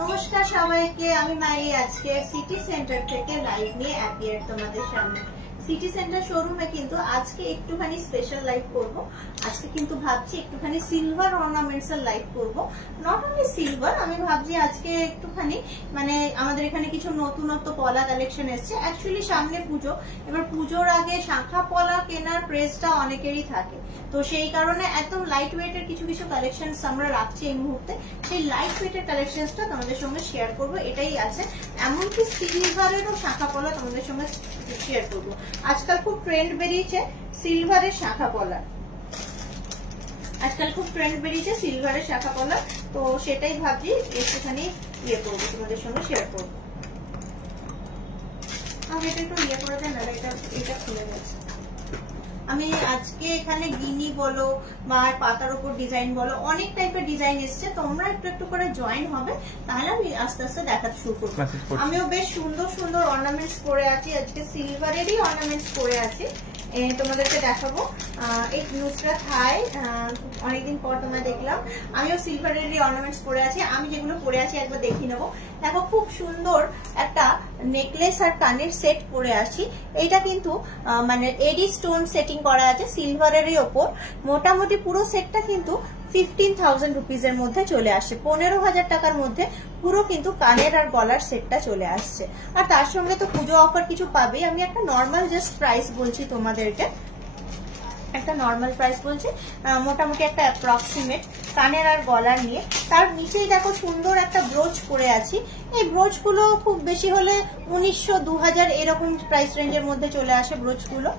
নমস্কার সবাইকে, আমি মাই আজকে সিটি সেন্টার থেকে লাইভ নিয়ে অ্যাপিয়ার তোমাদের সামনে। সিটি সেন্টার শোরুমে কিন্তু আজকে একটুখানি স্পেশাল লাইভ করব। আজকে কিন্তু ভাবছি একটুখানি সিলভার অর্নামেন্টস এর লাইভ করব। নট অনলি সিলভার, আমি ভাবছি আজকে একটুখানি মানে আমাদের এখানে কিছু নতুনত্ব পলা কালেকশন এসছে। অ্যাকচুয়ালি সামনে পুজো, এবার পুজোর আগে শাঁখা পলা কেনার প্রেসটা অনেকেরই থাকে, তো সেই কারণে একদম লাইট ওয়েটের কিছু কিছু কালেকশন আমরা রাখছি এই মুহূর্তে। সেই লাইট ওয়েটের কালেকশনটা তোমাদের সঙ্গে শেয়ার করব, এটাই আছে। এমনকি সিলভারেরও শাঁখা পলা তোমাদের সঙ্গে শেয়ার করবো। আজকাল খুব ট্রেন্ড বেরিয়েছে সিলভারের শাঁখা পলা, আজকাল খুব ট্রেন্ড বেরিয়েছে সিলভারের শাঁখা পলা, তো সেটাই ভাবছি একটুখানি ইয়ে করবো, তোমাদের সঙ্গে শেয়ার করবো। আমি এটা একটু ইয়ে করে দেন, এটা খুলে গেছে। আমি আজকে এখানে গিনি বলো বা পাতার উপর ডিজাইন বলো, অনেক টাইপের ডিজাইন এসছে। তোমরা একটু একটু করে জয়েন হবে, তাহলে আমি আস্তে আস্তে দেখাতে শুরু করবো। আমিও বেশ সুন্দর সুন্দর অর্নামেন্টস পরে আছি, আজকে সিলভারেরই অর্নামেন্টস পরে আছি, তোমাদেরকে দেখাবো। এই নুসরাত হাই, অনেকদিন পর তোমায় দেখলাম। আমিও সিলভারেরই অর্নামেন্টস পরে আছি, আমি যেগুলো পরে আছি একবার দেখে নেবো। দেখো খুব সুন্দর একটা নেকলেস আর কানের সেট পরে আছি। এইটা কিন্তু মানে এডি স্টোন সেটিং করা আছে সিলভারেরই ওপর। মোটামুটি পুরো সেটটা কিন্তু 15,000 রুপিজের মধ্যে চলে আসছে, 15,000 টাকার মধ্যে পুরো কিন্তু কানের আর গলার সেটটা চলে আসছে। আর তার সঙ্গে তো পুজো অফার কিছু পাবেই। আমি একটা নর্মাল জাস্ট প্রাইস বলছি তোমাদেরকে, একটা নর্মাল প্রাইস বলছি, মোটামুটি একটা অ্যাপ্রক্সিমেট কানের আর গলার নিয়ে। তার নিচেই দেখো সুন্দর একটা ব্রোচ পরে আছি। এই ব্রোচ গুলো খুব বেশি হলে 1900, 2000 এরকম প্রাইস রেঞ্জের মধ্যে চলে আসে ব্রোচ গুলো।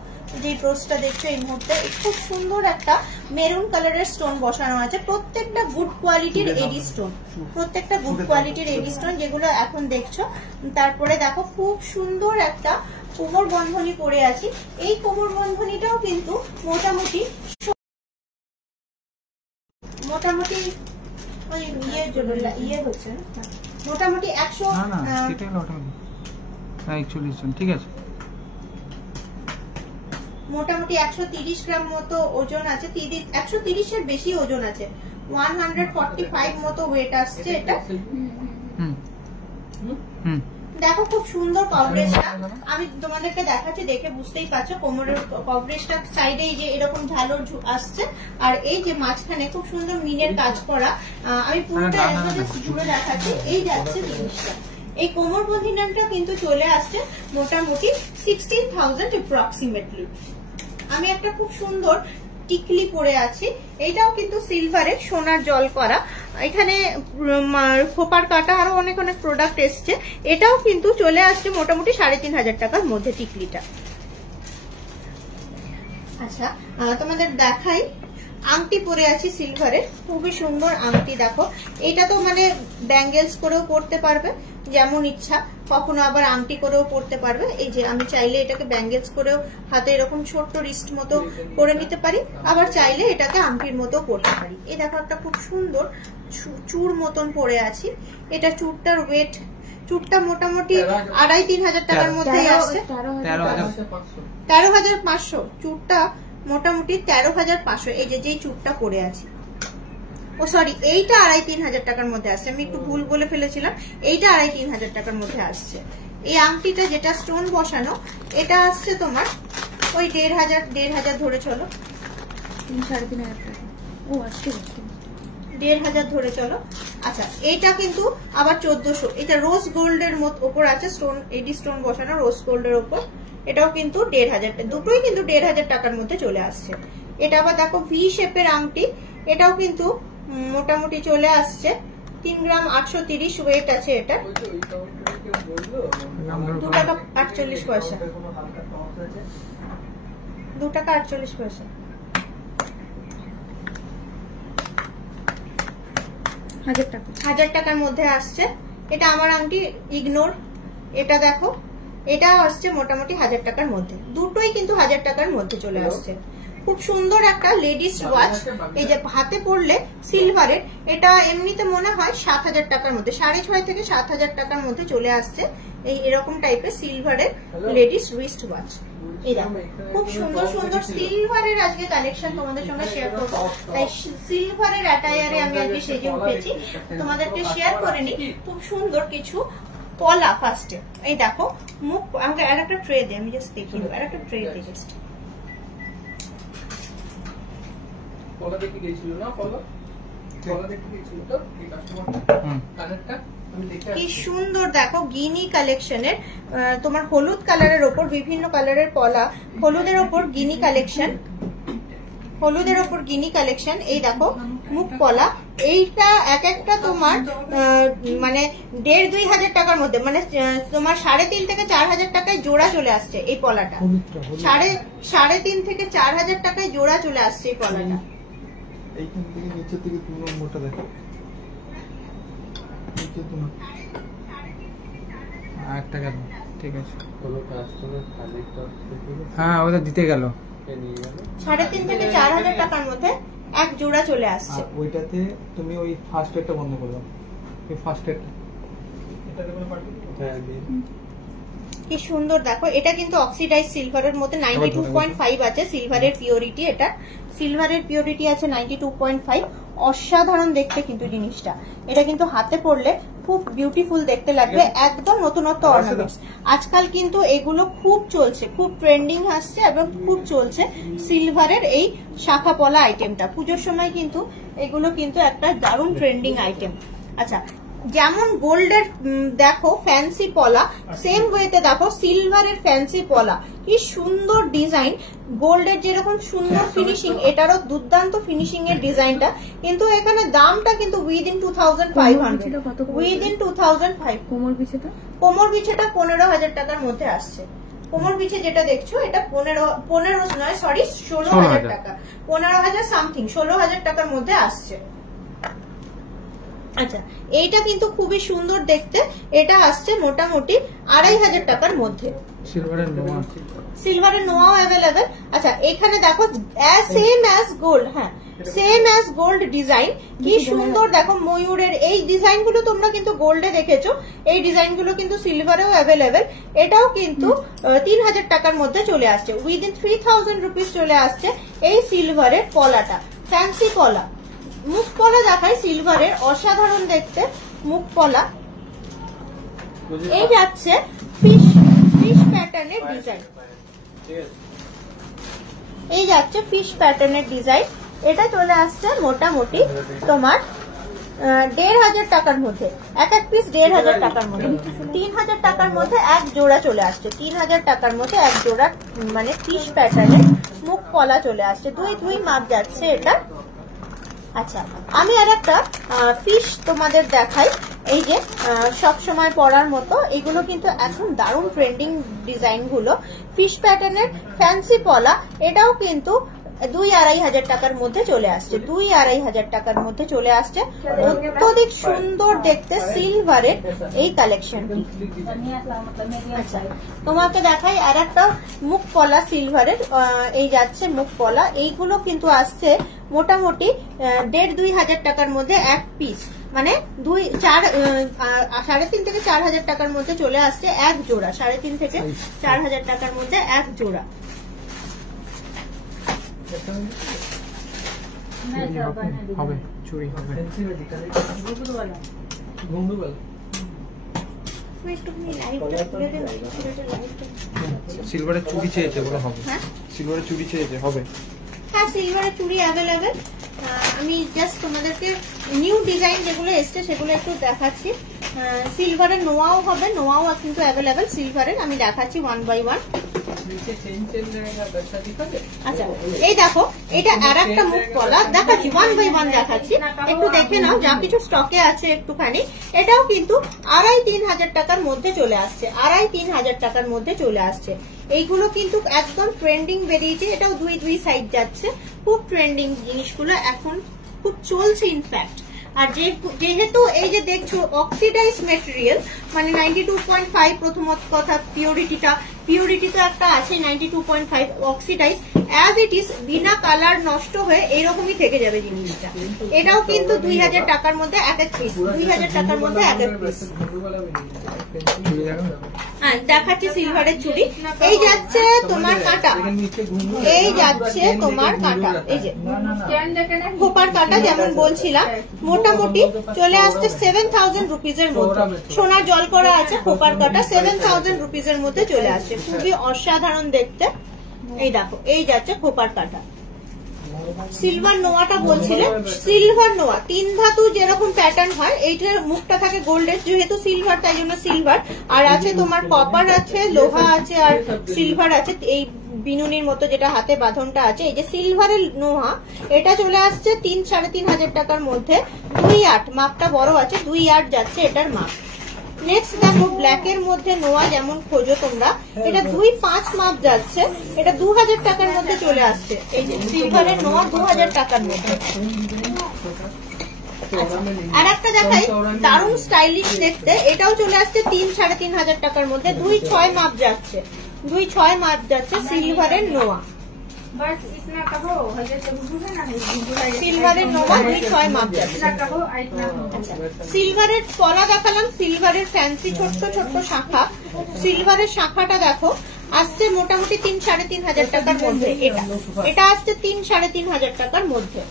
যে ব্রোচটা দেখছো এই মুহূর্তে খুব সুন্দর একটা মেরুন কালারের স্টোন বসানো আছে। প্রত্যেকটা গুড কোয়ালিটির এডি স্টোন, প্রত্যেকটা গুড কোয়ালিটির এডি স্টোন যেগুলো এখন দেখছো। তারপরে দেখো খুব সুন্দর একটা কোমর বন্ধনী পরে আছি। এই কোমর বন্ধনীটাও কিন্তু মোটামুটি ওই ইয়ের জন্য ইয়ে হচ্ছে, মোটামুটি 140 ঠিক আছে, মোটামুটি 130 গ্রাম মতো ওজন আছে। 130 এর বেশি ওজন আছে, 145 মতো ওয়েট আসছে এটা। দেখো খুব সুন্দর কভারেজটা, আমি তোমাদেরকে দেখাচ্ছি, দেখে বুঝতেই পারছো কোমরের কভারেজটা। সাইডে এই যে এরকম ঝালর আসছে, আর এই যে মাঝখানে খুব সুন্দর মিনের কাজ করা। আমি পুরোটা জুড়ে দেখাচ্ছি, এই যাচ্ছে জিনিসটা। এই কোমর বন্ধনীটা কিন্তু চলে আসছে মোটামুটি 16,000 অ্যাপ্রক্সিমেটলি। আমি একটা খুব সুন্দর টিকলি পরে আছি, এইটাও কিন্তু সিলভারের সোনার জল করা। এখানে খোপার কাটা আরো অনেক অনেক প্রোডাক্ট এসছে। এটাও কিন্তু চলে আসছে মোটামুটি 3,500 টাকার মধ্যে টিকলিটা। আচ্ছা তোমাদের দেখাই, আংটি পরে আছি সিলভারের, খুবই সুন্দর আংটি। দেখো এটা তো মানে ব্যাঙ্গেলস করেও পরতে পারবে যেমন ইচ্ছা, কখনো আবার আংটি করেও পরতে পারবে। এই যে আমি চাইলে এটাকে ব্যাঙ্গেলস করেও হাতে এরকম ছোট্ট রিস্ট মতো করে নিতে পারি, আবার চাইলে এটাকে আংটির মতো পরতে পারি। এই দেখো একটা খুব সুন্দর চূড় মতন পরে আছি। এটা চূড়টার ওয়েট, চূড়টা মোটামুটি 2,500-3,000 টাকার মধ্যেই আসছে। 13,500 চূড়টা, মোটামুটি 13,500। এই যে যেই চূড়টা পরে আছি, ও সরি, এইটা 2,500-3,000 টাকার মধ্যে আসছে। আমি একটু ভুল বলে ফেলেছিলাম, এইটা 2,500-3,000 টাকার মধ্যে আসছে। এই আংটিটা যেটা স্টোন বসানো, এটা আসছে তোমার ওই 1,500 ধরে চলো, 3,500 টাকা। ও আচ্ছা 1,500 ধরে চলো। আচ্ছা এইটা কিন্তু আবার 1400। এটা রোজ গোল্ডের ওপর আছে স্টোন, এডি স্টোন বসানো রোজ গোল্ডের ওপর। এটাও কিন্তু 1,500, দুটোই কিন্তু 1,500 টাকার মধ্যে চলে আসছে। এটা আবার দেখো ভি শেপের আংটি, এটাও কিন্তু মোটামুটি চলে আসছে 3 গ্রাম 830 ওয়েট আছে। এটা 2 টাকা 48 পয়সা, 2 টাকা 48 পয়সা। 1,000 টাকার মধ্যে আসছে। এটা আমার আংটি ইগনোর, এটা দেখো এটাও আসছে মোটামুটি 1,000 টাকার মধ্যে। দুটোই কিন্তু 1,000 টাকার মধ্যে চলে আসছে। খুব সুন্দর একটা লেডিস ওয়াচ, এই যে হাতে পরলে সিলভারের, এটা এমনিতে মনে হয় 7,000 টাকার মধ্যে, 6,500 থেকে 7,000 টাকার মধ্যে চলে আসছে। এই এরকম টাইপের সিলভারের লেডিস রিস্ট ওয়াচ। এই দেখো খুব সুন্দর সুন্দর সিলভারের আজকে কালেকশন তোমাদের সঙ্গে শেয়ার করবো, তাই সিলভারের অ্যাটায়ারে আমি আজকে সেজে উঠেছি, তোমাদেরকে শেয়ার করে নি। খুব সুন্দর কিছু পলা ফার্স্টে, এই দেখো মুখ, আমাকে আর একটা ট্রে দে, আমি জাস্ট দেখিয়ে দেবো, আর একটা ট্রে দে জাস্ট। পলা দেখে গেছিল না, পলা দেখে গেছিল তো এই কাস্টমারটা কানেরটা কি সুন্দর দেখো গিনি কালেকশনের, তোমার হলুদ কালারের ওপর বিভিন্ন কালারের পলা, হলুদের ওপর গিনি কালেকশন, হলুদের ওপর গিনি কালেকশন। এই দেখো মুখ পলা, এইটা এক একটা তোমার মানে 1,5-2 হাজার টাকার মধ্যে, মানে তোমার 3,500 থেকে 4,000 টাকায় জোড়া চলে আসছে এই পলাটা, 3,500 থেকে 4,000 টাকায় জোড়া চলে আসছে এই পলাটা। এইখান থেকে নিচের দিকে 2 নম্বরটা দেখো, একটা গেল, ঠিক আছে। হলো কাস্টমার খানিকটা হ্যাঁ ওটা দিতে গেল, নিয়ে গেল 3,500 থেকে 4,000 টাকার মধ্যে এক জোড়া চলে আসছে। আর ওইটাতে তুমি ওই ফার্স্ট এডটা বন্ধ করে দাও, ওই ফার্স্ট এডটা এটা দেখো পাঠিয়ে হ্যাঁ দিন। কি সুন্দর দেখো, এটা কিন্তু অক্সিডাইজ সিলভারের মধ্যে 92.5 আছে সিলভারের পিওরিটি, এটা সিলভারের পিওরিটি আছে 92.5, অসাধারণ দেখতে কিন্তু জিনিসটা, এটা কিন্তু হাতে পড়লে খুব বিউটিফুল দেখতে লাগবে, একদম নতুনত্ব অর্নামেন্টস। আজকাল কিন্তু এগুলো খুব চলছে, খুব ট্রেন্ডিং আসছে এবং খুব চলছে সিলভারের এই শাখা পলা আইটেমটা, পুজোর সময় কিন্তু এগুলো কিন্তু একটা দারুণ ট্রেন্ডিং আইটেম। আচ্ছা, যেমন গোল্ডের দেখো ফ্যান্সি পলা, সেম ওয়েতে দেখো সিলভারের ফ্যান্সি পলা, কি সুন্দর ডিজাইন, গোল্ডের যেরকম সুন্দর ফিনিশিং, এটারও দুর্দান্ত ফিনিশিং এর ডিজাইনটা, কিন্তু এখানে দামটা কিন্তু উইদিন 2,500, উইদিন 2,500। কোমর বিছেটা 15,000 টাকার মধ্যে আসছে। কোমর বিছে যেটা দেখছো এটা 15 নয়, সরি 16,000 টাকা, 15,000 সামথিং, 16,000 টাকার মধ্যে আসছে। আচ্ছা, এইটা কিন্তু খুবই সুন্দর দেখতে, এটা আসছে মোটামুটি 2,500 টাকার মধ্যে। সিলভারের নোয়া, সিলভারের নোয়াও অ্যাভেলেবেল। আচ্ছা, এখানে দেখো সেম অ্যাজ গোল্ড, হ্যাঁ সেম অ্যাজ গোল্ড ডিজাইন, কি সুন্দর দেখো ময়ূরের এই ডিজাইন গুলো তোমরা কিন্তু গোল্ডে দেখেছো, এই ডিজাইন গুলো কিন্তু সিলভারেও অ্যাভেলেবেল। এটাও কিন্তু 3,000 টাকার মধ্যে চলে আসছে, উইদিন 3,000 রুপিস চলে আসছে এই সিলভারের পলাটা, ফ্যান্সি পলা। মুখ পলা দেখায় সিলভারের, অসাধারণ দেখতে মুখ পলা। এই যাচ্ছে ফিশ প্যাটার্নের ডিজাইন, এই যাচ্ছে ফিশ প্যাটার্নের ডিজাইন, এটা চলে আসছে মোটামুটি তোমার 1,500 টাকার মধ্যে, এক পিস 1,500 টাকার মধ্যে, 3,000 টাকার মধ্যে এক জোড়া চলে আসছে, 3,000 টাকার মধ্যে এক জোড়া মানে ফিশ প্যাটার্নের মুখ পলা চলে আসছে, 2 মাপ যাচ্ছে এটা। আচ্ছা, আমি আর একটা ফিশ তোমাদের দেখাই, এই যে সব সময় পরার মতো, এগুলো কিন্তু এখন দারুণ ট্রেন্ডিং ডিজাইন গুলো, ফিশ প্যাটার্নের ফ্যান্সি পলা, এটাও কিন্তু 2-2,500 টাকার মধ্যে চলে আসছে, 2-2,500 টাকার মধ্যে চলে আসছে, অত্যধিক সুন্দর দেখতে সিলভারের এই কালেকশন। আচ্ছা, তোমাকে দেখাই আর একটা মুখ পলা সিলভারের, এই যাচ্ছে মুখ পলা, এইগুলো কিন্তু আসছে মোটামুটি 1,500-2,000 টাকার মধ্যে এক পিস, মানে 3,500 থেকে 4,000 টাকার মধ্যে চলে আসছে এক জোড়া, 3,500 থেকে 4,000 টাকার মধ্যে এক জোড়া। হবে চুরি হবে, সিলভারের চুড়ি চেয়েছে, বলে হবে, সিলভারের চুড়ি চেয়েছে, হবে। হ্যাঁ, সিলভারের চুড়ি অ্যাভেলেবেল। আমি জাস্ট তোমাদেরকে নিউ ডিজাইন যেগুলো এসছে সেগুলো একটু দেখাচ্ছি। সিলভারের নোয়াও হবে, নোয়াও কিন্তু অ্যাভেলেবেল সিলভারের, আমি দেখাচ্ছি 1 by 1। আচ্ছা, এই দেখো এটা আর একটা মুখ পলা দেখাচ্ছি, 1 by 1 দেখাচ্ছি, একটু দেখে নাও যা কিছু স্টকে আছে একটুখানি। এটাও কিন্তু 2,500-3,000 টাকার মধ্যে চলে আসছে, 2,500-3,000 টাকার মধ্যে চলে আসছে। এইগুলো কিন্তু একদম ট্রেন্ডিং বেরিয়েছে, এটাও 2 সাইড যাচ্ছে, খুব ট্রেন্ডিং জিনিসগুলো এখন খুব চলছে ইনফ্যাক্ট। আর যেহেতু এই যে দেখছো অক্সিডাইজ মেটেরিয়াল, মানে 92.5 প্রথমত কথা পিওরিটিটা পিউরিটি তো একটা আছে 92.5 oxidise as it is, Veena colour নষ্ট হয়ে এইরকমই থেকে যাবে জিনিসটা। এটাও কিন্তু 2000 টাকার মধ্যে এক এক পিস, 2000 টাকার মধ্যে এক এক পিস। হ্যাঁ দেখাচ্ছি সিলভারের চুড়ি। এই যাচ্ছে তোমার কাঁটা, এই যাচ্ছে তোমার কাঁটা, এই যে খোপার কাঁটা যেমন বলছিলাম, মোটামুটি চলে আসছে 7000 রুপিজের মধ্যে। সোনার জল করা আছে খোপার কাঁটা, 7000 রুপিজের মধ্যে চলে আসছে, খুবই অসাধারণ দেখতে। এই দেখো এই যাচ্ছে খোপার কাঁটা। সিলভার নোয়াটা বলছিলেন, সিলভার নোয়া 3 ধাতু যেরকম প্যাটার্ন হয়, এইটার মুখটা থাকে গোল্ডের, যেহেতু সিলভার তাই জন্য সিলভার। আর আছে তোমার কপার আছে, লোহা আছে, আর সিলভার আছে। এই বিনুনির মতো যেটা হাতে বাঁধনটা আছে, এই যে সিলভারের নোহা, এটা চলে আসছে 3-3.5 টাকার মধ্যে। 2.8 মাপটা বড় আছে, 2.8 যাচ্ছে এটার মাপ। নেক্সট দেখো ব্ল্যাকের মধ্যে নোয়া যেমন খোঁজো তোমরা, এটা 2.5 মাপ যাচ্ছে, এটা 2000 টাকার মধ্যে চলে আসছে। এই যে সিলভারের নোয়া 2000 টাকার মধ্যে। আর একটা দেখাই, দারুণ স্টাইলিশ দেখতে, এটাও চলে আসছে 3-3.5 টাকার মধ্যে। 2.6 মাপ যাচ্ছে, 2.6 মাপ যাচ্ছে সিলভারের নোয়া। সিলভারের নোয়া 2.6 মাপ যাচ্ছে। সিলভারের পলা দেখালাম, সিলভারের ফ্যান্সি ছোট্ট ছোট্ট শাখা। সিলভারের শাখাটা দেখো আসছে মোটামুটি 3-3.5 টাকার মধ্যে। এটা আসছে 3-3.5 টাকার মধ্যে।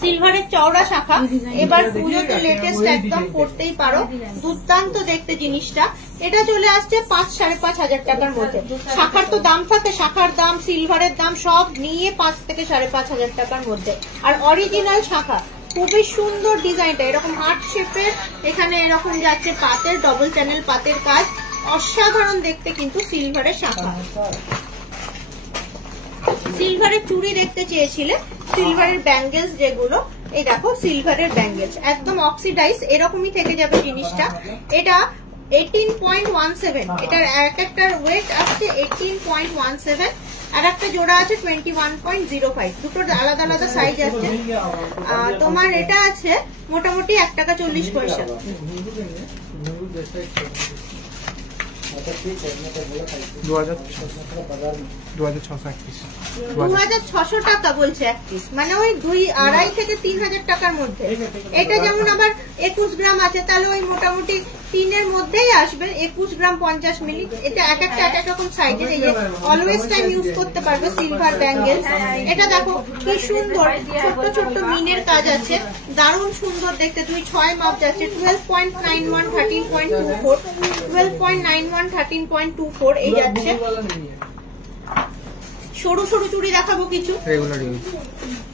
সিলভারের চওড়া শাখা, এবার পুজোতে লেটেস্ট একদম পড়তেই পারো, দুর্দান্ত দেখতে জিনিসটা। এটা চলে আসছে 5-5.5 টাকার মধ্যে। শাখার তো দাম থাকে, শাখার দাম সিলভারের দাম সব নিয়ে 5-5.5 টাকার মধ্যে। আর অরিজিনাল শাখা, খুবই সুন্দর ডিজাইনটা, এরকম হার্ট শেপের, এখানে এরকম যাচ্ছে পাতের, ডবল চ্যানেল পাতের কাজ, অসাধারণ দেখতে কিন্তু সিলভারের শাখা। সিলভারের চুড়ি দেখতে চেয়েছিলে, সিলভারের ব্যাঙ্গেলস যেগুলো, এই দেখো সিলভারের ব্যাঙ্গেলস একদম অক্সিডাইজ, এরকমই থেকে যাবে জিনিসটা। এটা 18.17, এটার এক একটার ওয়েট আসছে 18.17, আর একটা জোড়া আছে 21.05, দুটোর আলাদা আলাদা সাইজ আছে। তোমার এটা আছে মোটামুটি 1 টাকা 40 পয়সা। 2600 টাকা বলছে এক পিস, মানে ওই 2.5 থেকে 3000 টাকার মধ্যে। এটা যেমন আবার 21 গ্রাম আছে, তাহলে ওই মোটামুটি 3-এর মধ্যেই আসবে, 21 গ্রাম 50 মিলি। এটা এক একটা এক এক রকম সাইজের, এই যে অলওয়েজ টাইম ইউজ করতে পারবে সিলভার ব্যাঙ্গেল। এটা দেখো কি সুন্দর, ছোট্ট ছোট্ট মিনের কাজ আছে, দারুণ সুন্দর দেখতে। 2.6 মাপ যাচ্ছে, 12.91 13.24, 12.91 13.24 এই যাচ্ছে। সরু সরু চুড়ি দেখাবো কিছু,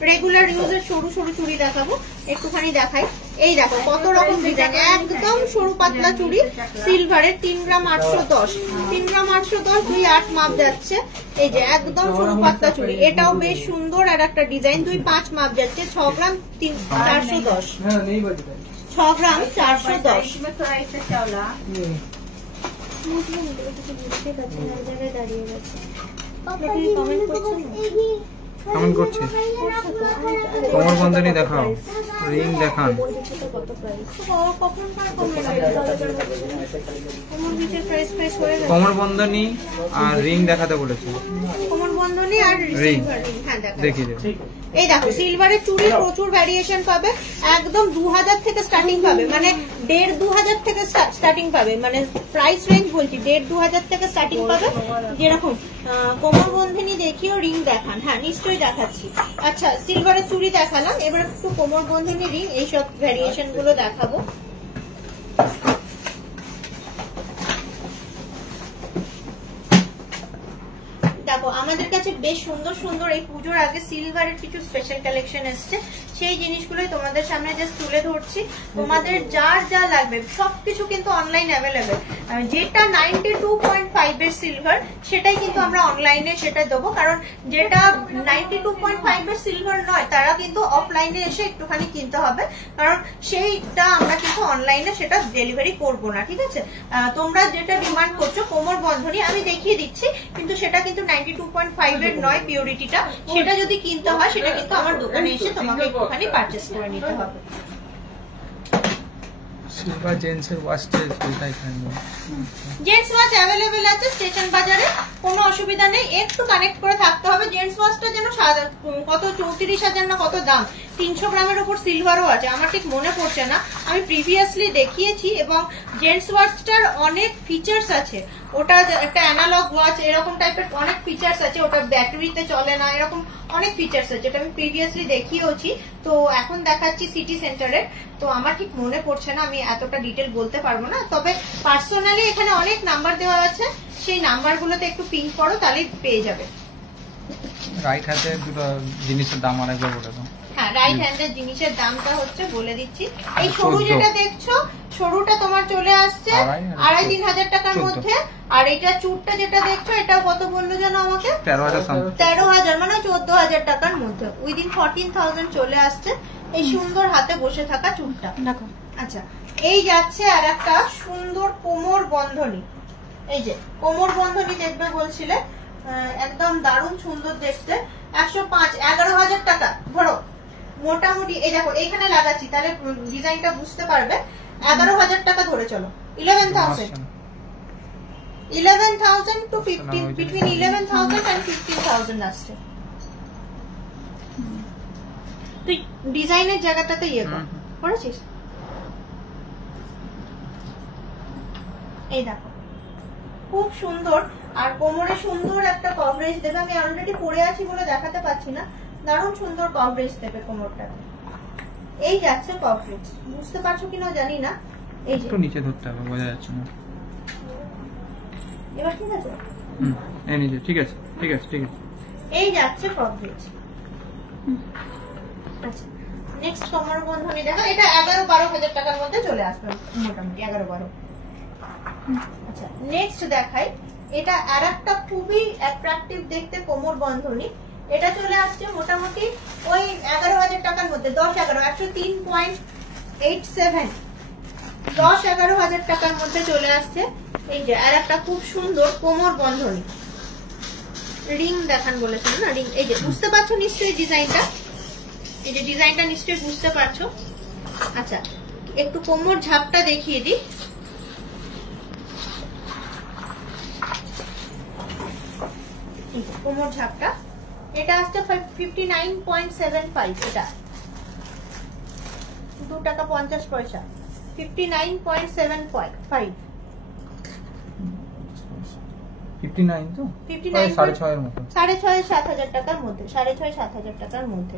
রেগুলার ইউজের সরু সরু চুড়ি দেখাবো, একটুখানি দেখাই। এই দেখো কত রকম ডিজাইন, একদম সরু পাতলা চুড়ি সিলভারের, 3 গ্রাম 810, 3 গ্রাম 810, 2.8 মাপ যাচ্ছে। এই যে একদম সরু পাতলা চুড়ি, এটাও বেশ সুন্দর। আর একটা ডিজাইন 2.5 মাপ যাচ্ছে, 6 গ্রাম 410, 6 গ্রাম 410। দাঁড়িয়ে গেছে, কেমন করছে? কোমর বন্ধনী দেখাও, রিং দেখান। কোমর বন্ধনী আর রিং দেখাতে বলেছে। কোমর বন্ধনী আর রিং, হ্যাঁ দেখিয়ে দেব। এই দেখো সিলভারের চুড়ি প্রচুর ভ্যারিয়েশন পাবে, একদম 2000 থেকে স্টার্টিং পাবে, মানে 1500 থেকে স্টার্টিং পাবে, মানে প্রাইস রেঞ্জ বলছি 1500 থেকে স্টার্টিং পাবে। যেরকম কোমর বন্ধনী দেখিও, রিং দেখান। হ্যাঁ নিশ্চয়ই দেখাচ্ছি। আচ্ছা সিলভারের চুড়ি দেখালাম, এবার একটু কোমর বন্ধনী, রিং, এইসব ভ্যারিয়েশন গুলো দেখাবো। দেখো আমাদের কাছে বেশ সুন্দর সুন্দর এই পুজোর আগে সিলভারের কিছু স্পেশাল কালেকশন এসছে, সেই জিনিসগুলোই তোমাদের সামনে জাস্ট তুলে ধরছি। তোমাদের যার যা লাগবে সবকিছু কিন্তু অনলাইন অ্যাভেলেবেল। যেটা 92.5 এর সিলভার সেটাই কিন্তু আমরা অনলাইনে সেটা দেবো, কারণ যেটা 92.5 এর সিলভার নয় তারা কিন্তু অফলাইনে এসে একটুখানি কিনতে হবে, কারণ সেইটা আমরা কিন্তু অনলাইনে সেটা ডেলিভারি করবো না। ঠিক আছে, তোমরা যেটা ডিমান্ড করছো কোমর বন্ধনী আমি দেখিয়ে দিচ্ছি, কিন্তু সেটা কিন্তু 92.5 এর নয় পিউরিটিটা, সেটা যদি কিনতে হয় সেটা কিন্তু আমার দোকানে এসে তোমাকে একটুখানি পারচেস করে নিতে হবে। সিলভার জেন্টসের ওয়াচের এটা এখানে নেই। জেন্টস ওয়াচ অ্যাভেলেবেল আছে স্টেশন বাজারে, কোনো অসুবিধা নেই। একটু কানেক্ট করে থাকতে হবে। জেন্টস ওয়াচটা যেন কত 34,000 না কত দাম, 300 গ্রামের উপর সিলভারও আছে, আমার ঠিক মনে পড়ছে না। আমি প্রিভিয়াসলি দেখিয়েছি এবং জেন্টস ওয়াচটার অনেক ফিচার্স আছে। ওটা একটা অ্যানালগ ওয়াচ, এরকম টাইপের অনেক ফিচার্স আছে। ওটা ব্যাটারিতে চলে না, এরকম অনেক ফিচার্স আছে, যেটা আমি প্রিভিয়াসলি দেখিয়েওছি। তো এখন দেখাচ্ছি সিটি সেন্টারে। তো আমার ঠিক মনে পড়ছে না, আমি এতটা ডিটেল বলতে পারবো না। তবে পার্সোনালি এখানে অনেক নাম্বার দেওয়া আছে, সেই নাম্বারগুলোতে একটু পিন করো, তাহলেই পেয়ে যাবে। রাইট হাতে দুটো জিনিসের দাম আরেকবার বলে দাও। হ্যাঁ, রাইট হ্যান্ডের জিনিসের দামটা হচ্ছে বলে দিচ্ছি। এই সরু যেটা দেখছো, সরুটা তোমার চলে আসছে 2,500-3,000 টাকার মধ্যে। আর এটা চুরটা যেটা দেখছো, এটা কত বললো যেন আমাকে? 13,000, মানে 14,000 টাকার মধ্যে। উইদিন 14,000 চলে আসছে এই সুন্দর হাতে বসে থাকা চুরটা। আচ্ছা, এই যাচ্ছে আর একটা সুন্দর কোমর বন্ধনী। এই যে কোমর বন্ধনী দেখবে বলছিলে, একদম দারুণ সুন্দর দেখতে। 105, 11,000 টাকা ধরো মোটামুটি। এই দেখো এখানে লাগাচ্ছি, তাহলে ডিজাইনটা বুঝতে পারবে। 11,000 টাকা ধরে চলো। 11,000 to 15, between 11,000 and 15,000 আসছে। তুই ডিজাইনের জায়গাটাতে ইয়ে করেছিস। এই দেখো খুব সুন্দর, আর কোমরে সুন্দর একটা কভারেজ দেবে। আমি অলরেডি পরে আছি বলে দেখাতে পাচ্ছি না, দারুণ সুন্দর কভারেজ দেবে কোমরটা। এই যাচ্ছে কভারেজ, বুঝতে পারছো কিনা জানি না। এই যে একটু নিচে ধরতে হবে, বোঝা যাচ্ছে না। এবার ঠিক আছে? এই নিচে ঠিক আছে, ঠিক আছে, ঠিক আছে। এই যাচ্ছে কভারেজ। আচ্ছা, নেক্সট কোমর বন্ধনী দেখো, এটা 11-12,000 টাকার মধ্যে চলে আসবে মোটামুটি, 11-12। আচ্ছা, নেক্সট দেখাই। এটা আর একটা খুবই অ্যাট্রাকটিভ দেখতে কোমর বন্ধনী। এটা চলে আসছে মোটামুটি ওই 11,000 টাকার মধ্যে, 10-11, 103.87, 10-11,000 টাকার মধ্যে চলে আসছে। এই যে আর একটা খুব সুন্দর কোমর বন্ধনী। রিং দেখান বলেছিল না, রিং। এই যে বুঝতে পারছো নিশ্চয়ই ডিজাইনটা, এই যে ডিজাইনটা নিশ্চয়ই বুঝতে পারছো। আচ্ছা, একটু কোমর ঝাপটা দেখিয়ে দিই। কোমর ঝাপটা এটা আসছে 59.75, এটা 2 টাকা 50 পয়সা, 59.75। 59 তো 6.5 এর মতো, 6,500-7,000 টাকার মধ্যে, 6,500-7,000 টাকার মধ্যে।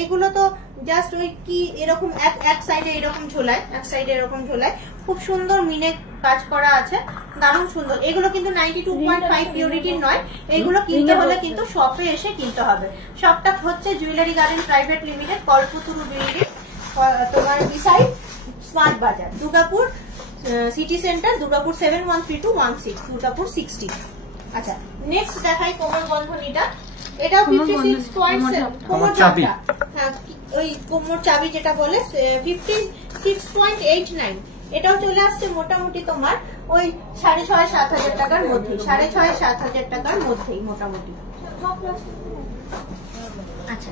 এইগুলো তো জাস্ট ওই কি এরকম এক সাইডে এরকম ঝোলায়, এক সাইডে এরকম ঝোলায়, খুব সুন্দর মিনে কাজ করা আছে, দারুণ সুন্দর। এগুলো কিন্তু 92.5 পিউরিটির নয়, এগুলো কিনতে হলে কিন্তু শপে এসে কিনতে হবে। শপটা হচ্ছে জুয়েলারি গার্ডেন প্রাইভেট লিমিটেড, কল্পতরু বিল্ডিং, তোমার বিসাইড স্মার্ট বাজার, দুর্গাপুর সিটি সেন্টার, দুর্গাপুর 713216, দুর্গাপুর 60। আচ্ছা, নেক্সট দেখাই কোমর বন্ধনীটা। এটাও 56.7 কোমর চাবি। হ্যাঁ, ওই কোমর চাবি যেটা বলে 56.89। এটাও চলে আসছে মোটামুটি তোমার ওই 6,500-7,000 টাকার মধ্যে, 6,500-7,000 টাকার মধ্যেই মোটামুটি। আচ্ছা,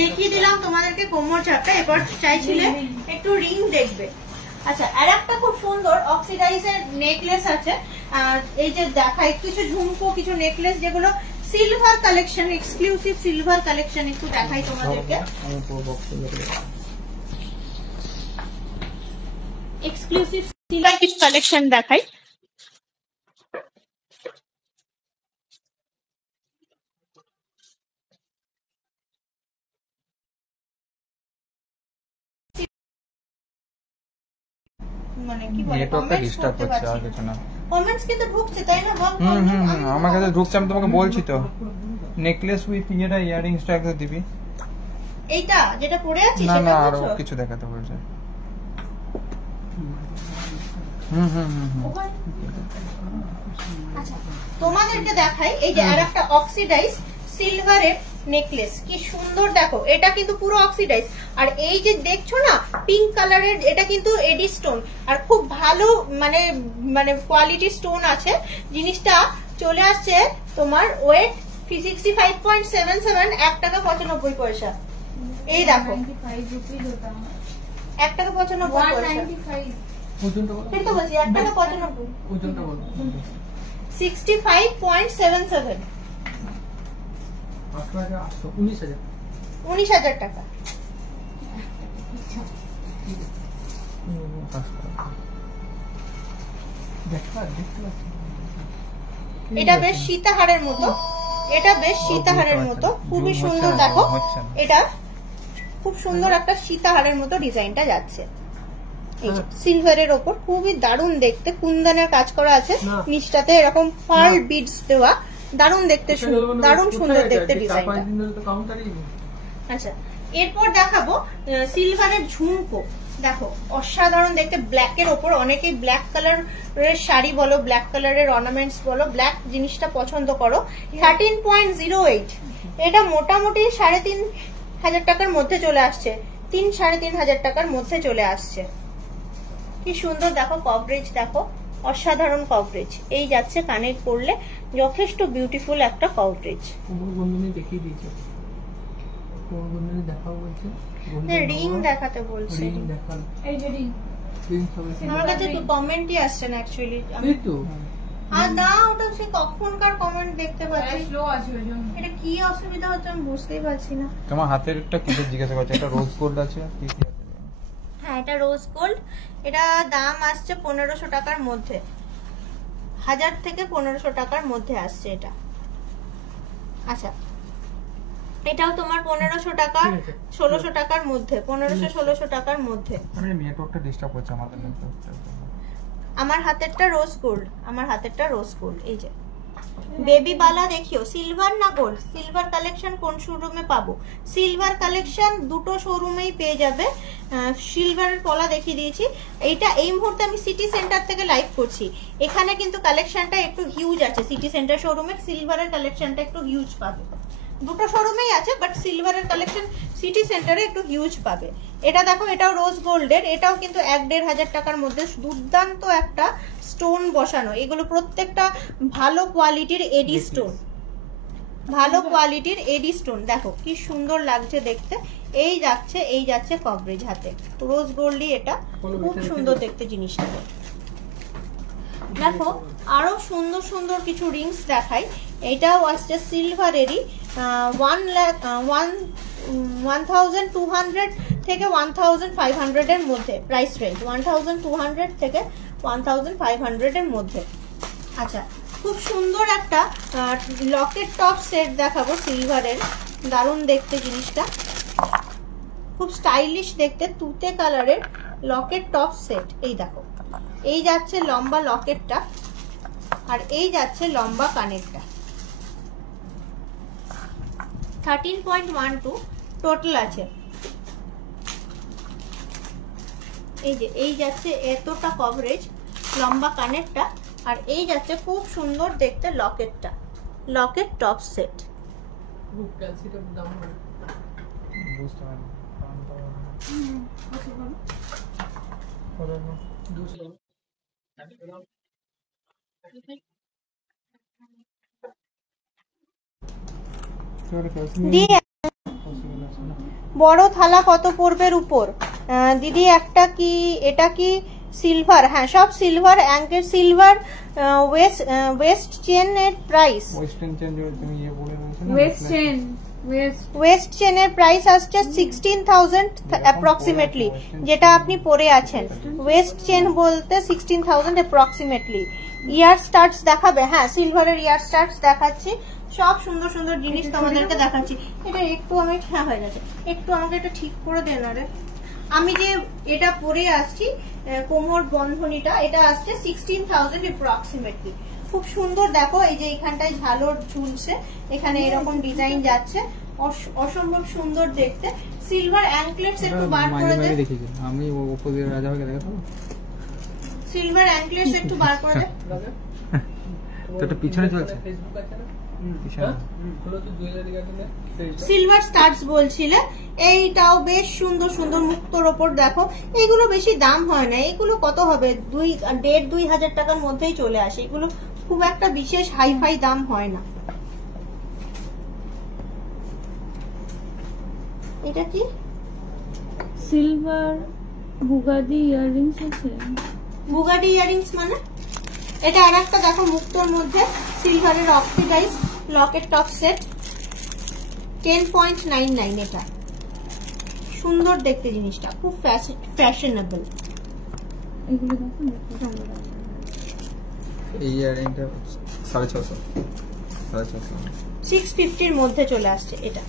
দেখিয়ে দিলাম তোমাদেরকে কোমর চাপটা। এবার চাইছিলে একটু রিং দেখবে। আচ্ছা, আর একটা খুব সুন্দর অক্সিডাইজের নেকলেস আছে। আর এই যে দেখাই কিছু ঝুমকো, কিছু নেকলেস যেগুলো silver collection, exclusive silver collection, একটু দেখাই তোমাদেরকে। এক্সক্লুসিভ সিলভার কিছু কালেকশন দেখাই। মানে কি বলে, নেটওয়ার্কটা ডিস্টার্ব হচ্ছে, আর কিছু না। কমেন্টস কিন্তু ঢুকছে তাই না? বল। আমার কাছে ঢুকছে, আমি তোমাকে বলছি তো। নেকলেস উইথ ইয়েটা ইয়ারিংসটা একটু দিবি। এইটা যেটা পরে আছি না সেটা না, আর বলছো? কিছু দেখাতে বলছে। আচ্ছা, তোমাদেরকে দেখাই। এই যে আর একটা অক্সিডাইজ সিলভারের নেকলেস, কি সুন্দর দেখো। এটা কিন্তু পুরো অক্সিডাইজ। আর এই যে দেখছো না পিঙ্ক কালারের, এটা কিন্তু এডি স্টোন, আর খুব ভালো মানে মানে কোয়ালিটি স্টোন আছে। জিনিসটা চলে আসছে তোমার ওয়েট 65.77, 1 টাকা 95 পয়সা। এই দেখো 1 টাকা 95 পয়সা। ওজনটা বলো। ঠিক তো বলছি, 1 টাকা 95। ওজনটা বলো। 65.77, 8,800, 19,000। 19,000 টাকা। এটা বেশ সীতাহারের মতো, এটা বেশ সীতাহারের মতো, খুবই সুন্দর। দেখো এটা খুব সুন্দর একটা সীতাহারের মতো ডিজাইনটা যাচ্ছে, এই যে সিলভারের ওপর খুবই দারুণ দেখতে, কুন্দনের কাজ করা আছে, নিচটাতে এরকম পার্ল বিডস দেওয়া, দারুণ দেখতে, দারুণ সুন্দর দেখতে ডিজাইনটা। আচ্ছা, এরপর দেখাবো সিলভারের ঝুমকো। দেখো অসাধারণ দেখতে, ব্ল্যাকের ওপর, অনেকেই ব্ল্যাক কালারের শাড়ি বলো, ব্ল্যাক কালারের অর্নামেন্টস বলো, ব্ল্যাক জিনিসটা পছন্দ করো। 13.08, এটা মোটামুটি 3,500 টাকার মধ্যে চলে আসছে, 3-3,500 টাকার মধ্যে চলে আসছে। কি সুন্দর দেখো কভারেজ, দেখো অসাধারণ কভারেজ। এই যাচ্ছে কানে পরলে, যথেষ্ট বিউটিফুল একটা কভারেজ। দেখিয়ে দিয়েছে, দেখাও বলছে, রিং দেখাতে বলছে, এই যে রিং। আমার কাছে তো কমেন্টই আসছে না অ্যাকচুয়ালি। আর না, ওটা সে কখনকার কমেন্ট দেখতে পাচ্ছি, স্লো আছে ওই জন্য। এটা কি অসুবিধা হচ্ছে আমি বুঝতেই পারছি না। তোমার হাতের একটা কি জিজ্ঞাসা করছে, এটা রোজ গোল্ড আছে কি কি আছে? হ্যাঁ, এটা রোজ গোল্ড, এটা দাম আসছে 1500 টাকার মধ্যে, 1000 থেকে 1500 টাকার মধ্যে আসছে এটা। আচ্ছা, এটাও তোমার 1500 টাকা 1600 টাকার মধ্যে, 1500-1600 টাকার মধ্যে। আমি নেটওয়ার্কটা ডিস্টার্ব করছে আমাদের নেটওয়ার্কটা। আমার হাতেরটা রোজ গোল্ড, আমার হাতেরটা রোজ গোল্ড। এই যে বেবি বালা দেখিও, সিলভার না গোল্ড, সিলভার কালেকশন কোন শোরুমে পাবো? সিলভার কালেকশন দুটো শোরুমেই পেয়ে যাবে। সিলভারের পলা দেখিয়ে দিয়েছি। এইটা এই মুহূর্তে আমি সিটি সেন্টার থেকে লাইভ করছি, এখানে কিন্তু কালেকশনটা একটু হিউজ আছে। সিটি সেন্টার শোরুমে সিলভারের কালেকশনটা একটু হিউজ পাবে, দুটো শোরুমেই আছে, বাট সিলভারের কালেকশন সিটি সেন্টারে একটু হিউজ পাবে। এটা দেখো, এটাও রোজ গোল্ডের, এটাও কিন্তু 1-1,500 টাকার মধ্যে, দুর্দান্ত একটা স্টোন বসানো। এগুলো প্রত্যেকটা ভালো কোয়ালিটির এডি স্টোন, ভালো কোয়ালিটির এডি স্টোন। দেখো কি সুন্দর লাগছে দেখতে। এই যাচ্ছে কভারেজ হাতে, রোজ গোল্ডই, এটা খুব সুন্দর দেখতে জিনিসটা। দেখো আরো সুন্দর সুন্দর কিছু রিংস দেখাই। এটাও আসছে সিলভারেরই, 1,200 থেকে 1,500 এর মধ্যে প্রাইস রেঞ্জ, 1,200 থেকে 1,500 এর মধ্যে। আচ্ছা, খুব সুন্দর একটা লকেট টপ সেট দেখাবো সিলভারের, দারুণ দেখতে জিনিসটা, খুব স্টাইলিশ দেখতে, তুতে কালারের লকেট টপ সেট। এই দেখো, এই যাচ্ছে লম্বা লকেটটা, আর এই যাচ্ছে লম্বা কানেরটা। 13.12 টোটাল আছে। এই যে এই যাচ্ছে এতটা কভারেজ লম্বা কানেরটা, আর এই যাচ্ছে খুব সুন্দর দেখতে লকেটটা, লকেট টপ সেট। বুঝতে পারলাম। বড় থালা কত পড়বে উপর? দিদি একটা কি, এটা কি সিলভার? হ্যাঁ, সব silver, ankle silver. Waist chain এর প্রাইস, ওয়েস্ট চেনের প্রাইস আসছে 16,000 অ্যাপ্রক্সিমেটলি, যেটা আপনি পরে আছেন। ওয়েস্ট চেন বলতে 16,000 অ্যাপ্রক্সিমেটলি। ইয়ার স্টার্টস দেখাবে? হ্যাঁ, সিলভারের ইয়ার স্টার্টস দেখাচ্ছি, সব সুন্দর সুন্দর জিনিস তোমাদেরকে দেখাচ্ছি। এটা একটু আমি, হ্যাঁ হয়ে গেছে, একটু আমাকে এটা ঠিক করে দেন। আরে আমি যে এটা পরে আসছি কোমর বন্ধনীটা, এটা আসছে 16,000 অ্যাপ্রক্সিমেটলি। খুব সুন্দর দেখো, এই যে এখানটায় ঝালর ঝুলছে, এখানে এরকম ডিজাইন যাচ্ছে, অসম্ভব সুন্দর দেখতে। সিলভার অ্যাঙ্কলেটস একটু বার করে দে, আমি উপরে রাজা হয়ে দেখাবো। সিলভার অ্যাঙ্কলেটস একটু বার করে দে। তো এটা পিছনে চলছে, ফেসবুক আছে না? সিলভার স্টার্টস বলছিলে, এইটাও বেশ সুন্দর সুন্দর মুক্তোর ওপর দেখো। এগুলো বেশি দাম হয় না, এগুলো কত হবে, 1,500-2,000 টাকার মধ্যেই চলে আসে, এগুলো খুব একটা বিশেষ হাইফাই দাম হয় না। এটা কি সিলভার বুগাদি ইয়াররিংস আছে? বুগাটি ইয়ারিংস মানে এটা আর একটা দেখো মুক্তোর মধ্যে সিলভারের অক্সিডাইজ লকেট টপ সেট 10.99 এটা সুন্দর দেখতে জিনিসটা খুব ফ্যাশনেবল। এই ইয়ারিংটা 650 650 এর মধ্যে চলে আসছে এটা।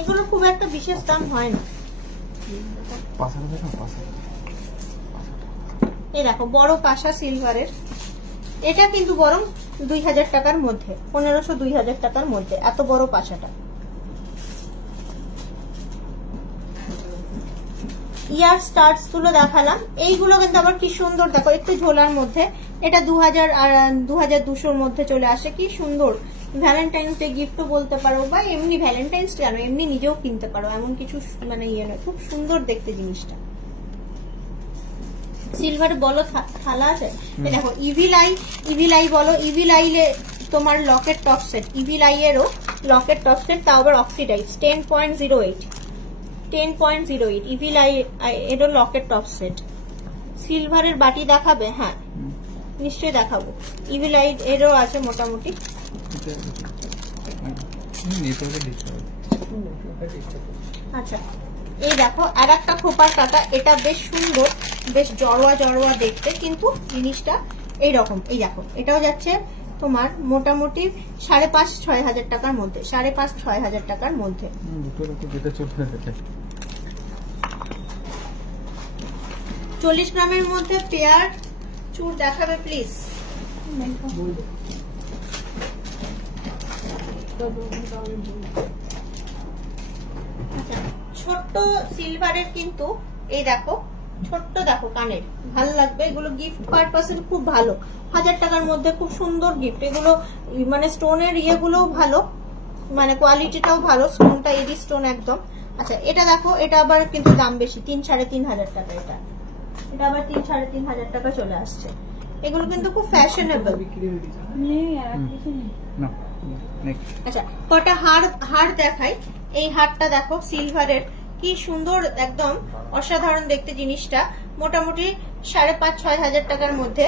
এগুলো খুব একটা বিশেষ দাম হয় না। এই দেখো বড় পাশা সিলভারের, এটা কিন্তু বরং 2000 টাকার মধ্যে, 1500-2000 টাকার মধ্যে এত বড় পাশাটা। ইয়ার স্টার্টস গুলো দেখালাম, এইগুলো কিন্তু আবার কি সুন্দর দেখো একটু ঝোলার মধ্যে, এটা 2000 আর 2200 মধ্যে চলে আসে, কি সুন্দর। ভ্যালেন্টাইন্স ডে গিফটও বলতে পারো, বা এমনি ভ্যালেন্টাইন্স ডে কেন এমনি নিজেও কিনতে পারো, এমন কিছু মানে ইয়ে নয়, খুব সুন্দর দেখতে জিনিসটা। সিলভার বলো থালা আছে, দেখো ইভিলাই বলো, ইভিলাইলে তোমার লকেট টপ সেট, ইভিলাই এরও লকেট টপ সেট, তাও আবার অক্সিডাইজ 10.08 ইভিলাই এরও লকেট টপ সেট। সিলভারের বাটি দেখাবে? হ্যাঁ নিশ্চয়ই দেখাবো, ইভিলাই এরও আছে মোটামুটি। আচ্ছা এই দেখো আর একটা খোপার কাটা, এটা বেশ সুন্দর, বেশ জড়োয়া দেখতে, কিন্তু জিনিসটা এইরকম। এই দেখো এটাও যাচ্ছে তোমার মোটামুটি 5,500-6 হাজার টাকার মধ্যে, 5,500-6 হাজার টাকার মধ্যে। 40 গ্রামের মধ্যে পেয়ার চুর দেখাবে প্লিজ। আচ্ছা ছোট্ট সিলভারের কিন্তু এই দেখো ছোট্ট দেখো কানের, ভালো লাগবে এগুলো, গিফট পারপাসে খুব ভালো, 1000 টাকার মধ্যে খুব সুন্দর গিফট। এগুলো মানে স্টোনের ইয়েগুলোও ভালো, মানে কোয়ালিটিটাও ভালো, স্টোনটা এডি স্টোন একদম। আচ্ছা এটা দেখো, এটা আবার কিন্তু দাম বেশি, 3-3.5 হাজার টাকা। এটা আবার 3-3.5 হাজার টাকা চলে আসছে। এগুলো কিন্তু খুব ফ্যাশনেবল। আচ্ছা কটা হার দেখাই। এই হারটা দেখো সিলভারের, কি সুন্দর একদম অসাধারণ দেখতে জিনিসটা, মোটামুটি 5,500-6 হাজার টাকার মধ্যে।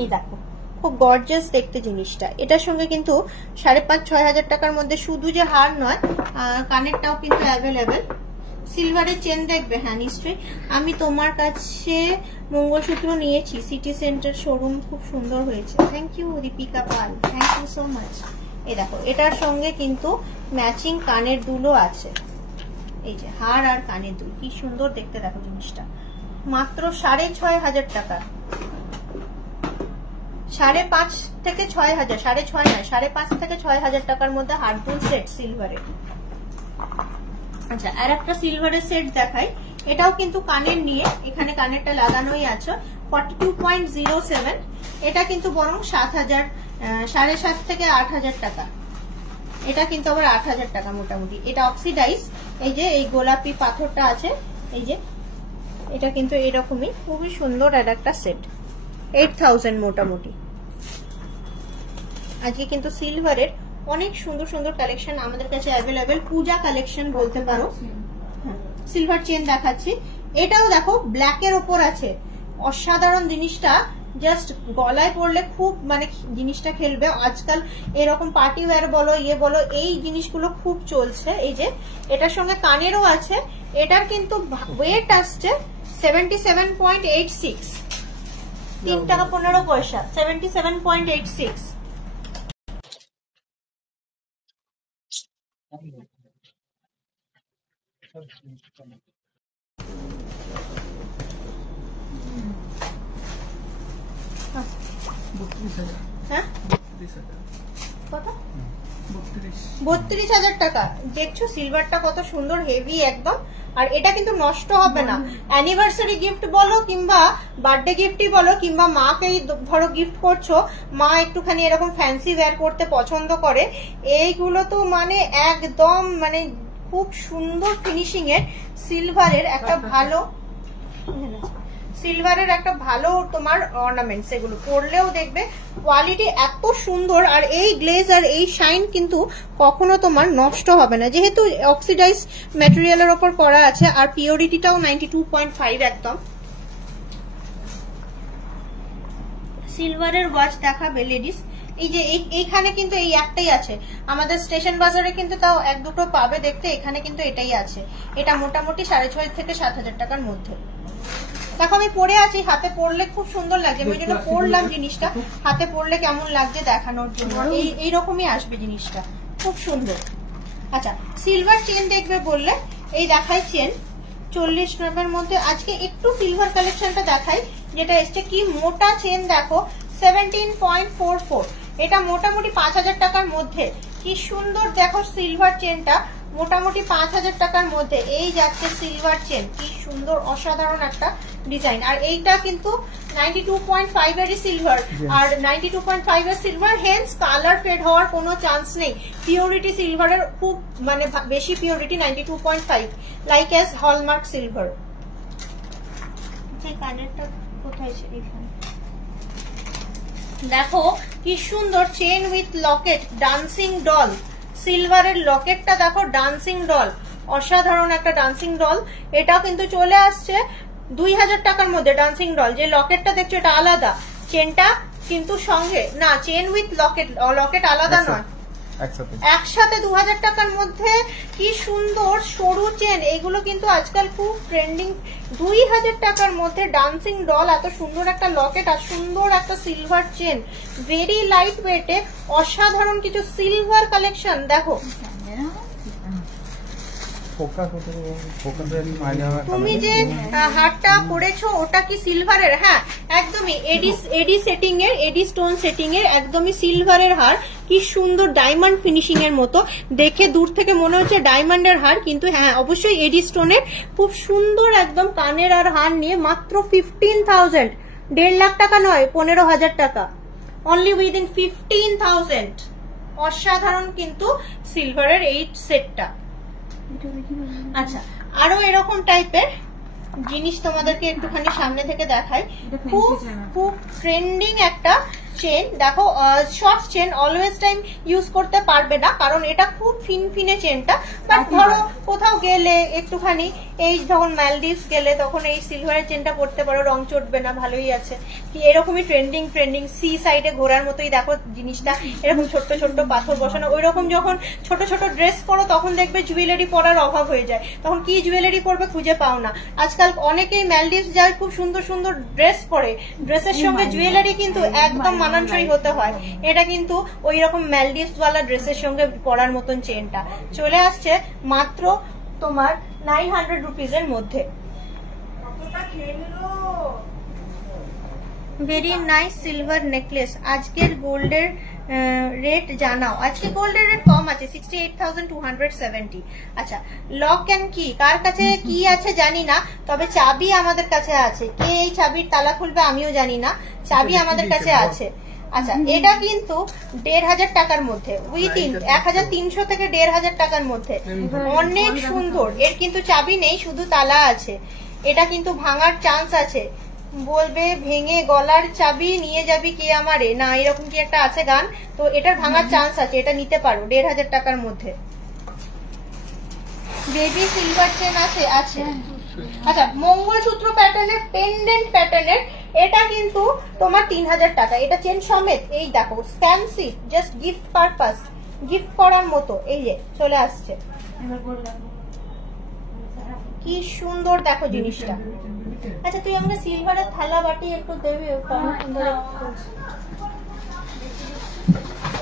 এই দেখো খুব গর্জিয়াস দেখতে জিনিসটা, এটার সঙ্গে কিন্তু 5,500-6 হাজার টাকার মধ্যে শুধু যে হার নয়, কানেরটাও কিন্তু অ্যাভেলেবেল। সিলভারের চেন দেখবে? হ্যাঁ নিশ্চয়ই, আমি তোমার কাছে মঙ্গলসূত্র নিয়েছি, সিটি সেন্টার শোরুম, খুব সুন্দর হয়েছে। Thank you Deepika Pal, thank you so much. এই দেখো এটার সঙ্গে কিন্তু ম্যাচিং কানের দুলও আছে, এই যে হার আর কানের দুল, কি সুন্দর দেখতে দেখো জিনিসটা, মাত্র 6,500 হাজার টাকা। 5,500 থেকে 6 হাজার, 6.5 নয়, 5,500 থেকে 6 হাজার টাকার মধ্যে হার দুল সেট সিলভারের। আচ্ছা আর একটা সিলভারের সেট দেখাই, এটাও কিন্তু কানের নিয়ে, এখানে কানেরটা লাগানোই আছে, 42.07। এটা কিন্তু বরং 7,000, 7.5 থেকে 8 হাজার টাকা। এটা কিন্তু আবার 8 হাজার টাকা মোটামুটি। এটা অক্সিডাইজ, এই যে এই গোলাপি পাথরটা আছে, এই যে এটা কিন্তু এরকমই, খুবই সুন্দর আর একটা সেট, 8,000 মোটামুটি। আজকে কিন্তু সিলভারের অনেক সুন্দর সুন্দর কালেকশন আমাদের কাছে অ্যাভেলেবেল, পূজা কালেকশন বলতে পারো। সিলভার চেন দেখাচ্ছি, এটাও দেখো ব্ল্যাকের ওপর আছে, অসাধারণ জিনিসটা, জাস্ট গলায় পড়লে খুব মানে জিনিসটা খেলবে। আজকাল এরকম পার্টি ওয়্যার বলো ইয়ে বলো, এই জিনিসগুলো খুব চলছে। এই যে এটার সঙ্গে কানেরও আছে, এটার কিন্তু ওয়েট আসছে 77.86, 3 টাকা 15 পয়সা, 77.86। হ্যাঁ 32,000 টাকা। দেখছো সিলভারটা কত সুন্দর, হেভি একদম, আর এটা কিন্তু নষ্ট হবে না। অ্যানিভার্সারি গিফট বলো কিংবা বার্থডে গিফটই বলো, কিংবা মাকেই ধরো গিফট করছো, মা একটুখানি এরকম ফ্যান্সি ওয়্যার করতে পছন্দ করে, এইগুলো তো মানে একদম মানে খুব সুন্দর ফিনিশিং এর সিলভারের একটা ভালো, সিলভারের একটা ভালো তোমার অর্নামেন্টস, এগুলো পরলেও দেখবে কোয়ালিটি এত সুন্দর, আর এই গ্লেজ আর এই শাইন কিন্তু কখনো তোমার নষ্ট হবে না, যেহেতু অক্সিডাইজ ম্যাটেরিয়ালের ওপর করা আছে, আর পিওরিটিটাও 92.5 একদম। সিলভারের ওয়াচ দেখাবে লেডিস। এই যে এইখানে কিন্তু এই একটাই আছে, আমাদের স্টেশন বাজারে কিন্তু তাও এক দুটো পাবে দেখতে, এখানে কিন্তু এটাই আছে। এটা মোটামুটি 6,500 থেকে 7,000 টাকার মধ্যে। দেখো আমি পরে আছি, হাতে পরলে খুব সুন্দর লাগছে, আমি ওই জন্য পরলাম জিনিসটা, হাতে পরলে কেমন লাগছে দেখানোর জন্য। এইরকমই আসবে জিনিসটা, খুব সুন্দর। আচ্ছা সিলভার চেন দেখবে বললে, এই দেখাই চেন 40 গ্রামের মধ্যে। আজকে একটু সিলভার কালেকশনটা দেখাই, যেটা এসছে কি মোটা চেন দেখো 17.44, এটা মোটামুটি 5,000 টাকার মধ্যে। কি সুন্দর দেখো সিলভার চেনটা, মোটামুটি 5,000 টাকার মধ্যে এই যাচ্ছে সিলভার চেন। কি সুন্দর অসাধারণ একটা ডিজাইন। আর এইটা কিন্তু 92.5 এর সিলভার, আর 92.5 এর সিলভার, হেন্স কালার ফেড হওয়ার কোনো চান্স নেই। পিওরিটি সিলভারের খুব মানে বেশি purity, 92.5, like as hallmark silver. কানেরটা কোথায় ছিল? দেখো কি সুন্দর chain with locket, dancing doll, সিলভারের লকেটটা দেখো ডান্সিং ডল, অসাধারণ একটা ডান্সিং ডল। এটাও কিন্তু চলে আসছে 2,000 টাকার মধ্যে। ডান্সিং ডল যে লকেটটা দেখছো এটা আলাদা, চেনটা কিন্তু সঙ্গে না, চেন উইথ লকেট, লকেট আলাদা নয়, একসাথে 2,000 টাকার মধ্যে। কি সুন্দর সরু চেন, এগুলো কিন্তু আজকাল খুব ট্রেন্ডিং। 2,000 টাকার মধ্যে ডান্সিং ডল, এত সুন্দর একটা লকেট আর সুন্দর একটা সিলভার চেন, ভেরি লাইট ওয়েটে, অসাধারণ কিছু সিলভার কালেকশন। দেখো তুমি যে হারটা পরেছো ওটা কি সিলভারের? হ্যাঁ একদমই, এডি সেটিং এর, এডি স্টোন সেটিং এর, একদমই সিলভারের হার। কি সুন্দর ডায়মন্ড ফিনিশিং এর মতো, দেখে দূর থেকে মনে হচ্ছে ডায়মন্ডের হার, কিন্তু হ্যাঁ অবশ্যই এডি স্টোনের। খুব সুন্দর একদম কানের আর হার নিয়ে মাত্র 15,000, 1.5 লাখ টাকা নয়, 15,000 টাকা, অনলি উইদিন 15,000। অসাধারণ কিন্তু সিলভারের এই সেটটা। আচ্ছা আরো এরকম টাইপের জিনিস তোমাদেরকে একটুখানি সামনে থেকে দেখাই। খুব খুব ট্রেন্ডিং একটা চেন দেখো, short chain, always time use করতে পারবে না কারণ এটা খুব ফিনফিনে চেনটা, বাট ধরো কোথাও গেলে একটুখানি, এই যখন মালদ্বীপস গেলে তখন এই সিলভারের চেনটা পড়তে পারো, রং চটবে না, ভালোই আছে। কি এরকমই ট্রেন্ডিং সি সাইডে ঘোরার মতোই দেখো জিনিসটা, এরকম ছোট্ট ছোট্ট পাথর বসানো। ওই রকম যখন ছোট ছোট ড্রেস পরো তখন দেখবে জুয়েলারি পরার অভাব হয়ে যায়, তখন কি জুয়েলারি পরবে খুঁজে পাও না। আজকাল অনেকেই মালদ্বীপস যায়, খুব সুন্দর সুন্দর ড্রেস পরে, ড্রেসের সঙ্গে জুয়েলারি কিন্তু একদম মানানসই হতে হয়। এটা কিন্তু ওই রকম মালদ্বীপস ওয়ালা ড্রেসের সঙ্গে পরার মতন চেনটা চলে আসছে মাত্র তোমার 900 রুপিজের মধ্যে। Very nice silver necklace. আজকের গোল্ডের রেট জানাও। আজকে গোল্ডের রেট কম আছে, 68,270। আচ্ছা লক এন্ড কি কার কাছে কি আছে জানি না, তবে চাবি আমাদের কাছে আছে। কে এই চাবির তালা খুলবে আমিও জানি না, চাবি আমাদের কাছে আছে। আচ্ছা এটা কিন্তু 1,500 টাকার মধ্যে, উইথিন 1,300 থেকে 1,500 টাকার মধ্যে, অনেক সুন্দর। এর কিন্তু চাবি নেই, শুধু তালা আছে। এটা কিন্তু ভাঙার চান্স আছে, বলবে ভেঙে গলার চাবি নিয়ে যাবি কে আমারে, না এরকম কি একটা আছে গান, তো এটার ভাঙার চান্স আছে, এটা নিতে পারো 1,500 টাকার মধ্যে। বেবি সিলভার চেন আছে। আচ্ছা মঙ্গলসূত্র প্যাটার্নের, পেন্ডেন্ট প্যাটার্নের, এটা কিন্তু তোমার 3,000 টাকা। এটা চেন সমেত, এই দেখো fancy, just gift purpose, gift করার মতো। এই যে চলে আসছে, কি সুন্দর দেখো জিনিসটা। আচ্ছা তুই আমাকে সিলভারের থালা বাটি একটু দেবি?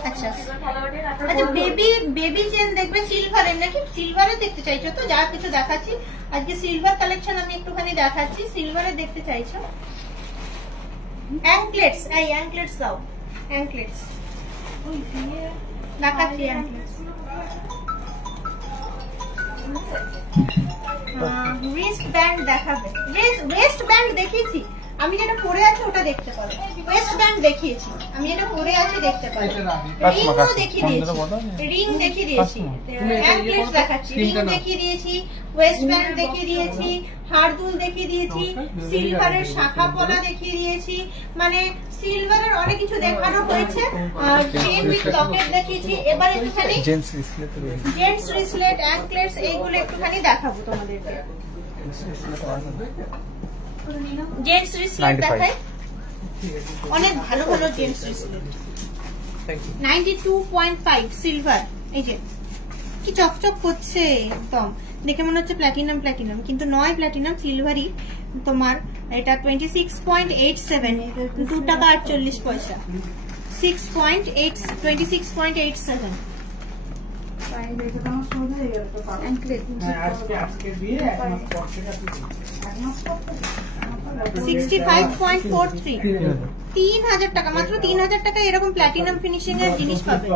আচ্ছা আচ্ছা বেবি চেন দেখবে সিলভারের, নাকি সিলভারের দেখতে চাইছো তো? যা কিছু দেখাচ্ছি আজকে সিলভার কালেকশন আমি একটুখানি দেখাচ্ছি। সিলভারের দেখতে চাইছো? অ্যাঙ্কলেটস, এই অ্যাঙ্কলেটস দাও, অ্যাঙ্কলেটস দেখাচ্ছি। অ্যাঙ্কলেটস, রিস্ট ব্যান্ড দেখাবে। ওয়েস্ট ব্যান্ড দেখিয়েছি আমি, যেটা পরে আছে ওটা দেখতে পারো। ওয়েস্ট ব্যান্ড দেখিয়েছি আমি, যেটা পরে আছে দেখতে পারো। রিংও দেখিয়ে দিয়েছি, রিং দেখিয়ে দিয়েছি, অ্যাঙ্কলেটস দেখাচ্ছি, রিং দেখিয়ে দিয়েছি, ওয়েস্ট ব্যান্ড দেখিয়ে দিয়েছি, হারদুল দেখিয়ে দিয়েছি, সিলভারের শাখা পলা দেখিয়ে দিয়েছি, মানে সিলভারের অনেক কিছু দেখানো হয়েছে। চেন উইথ লকেট দেখিয়েছি। এবার একটুখানি জেন্টস রিসলেট, অ্যাঙ্কলেটস এইগুলো একটুখানি দেখাবো তোমাদেরকে। জেন্টস রিসলেট দেখাই, অনেক ভালো ভালো জেন্টস ব্রেসলেট। 92.5 সিলভার। এই যে কি চকচক করছে, একদম দেখে মনে হচ্ছে প্ল্যাটিনাম প্ল্যাটিনাম, কিন্তু নয় প্ল্যাটিনাম, সিলভারই। তোমার এটা 26.87, 2 টাকা 48 পয়সা। 26.87। আজকে দিয়ে 65.43, 3000 টাকা, মাত্র 3000 টাকা এরকম প্ল্যাটিনাম ফিনিশিং এর জিনিস পাবে।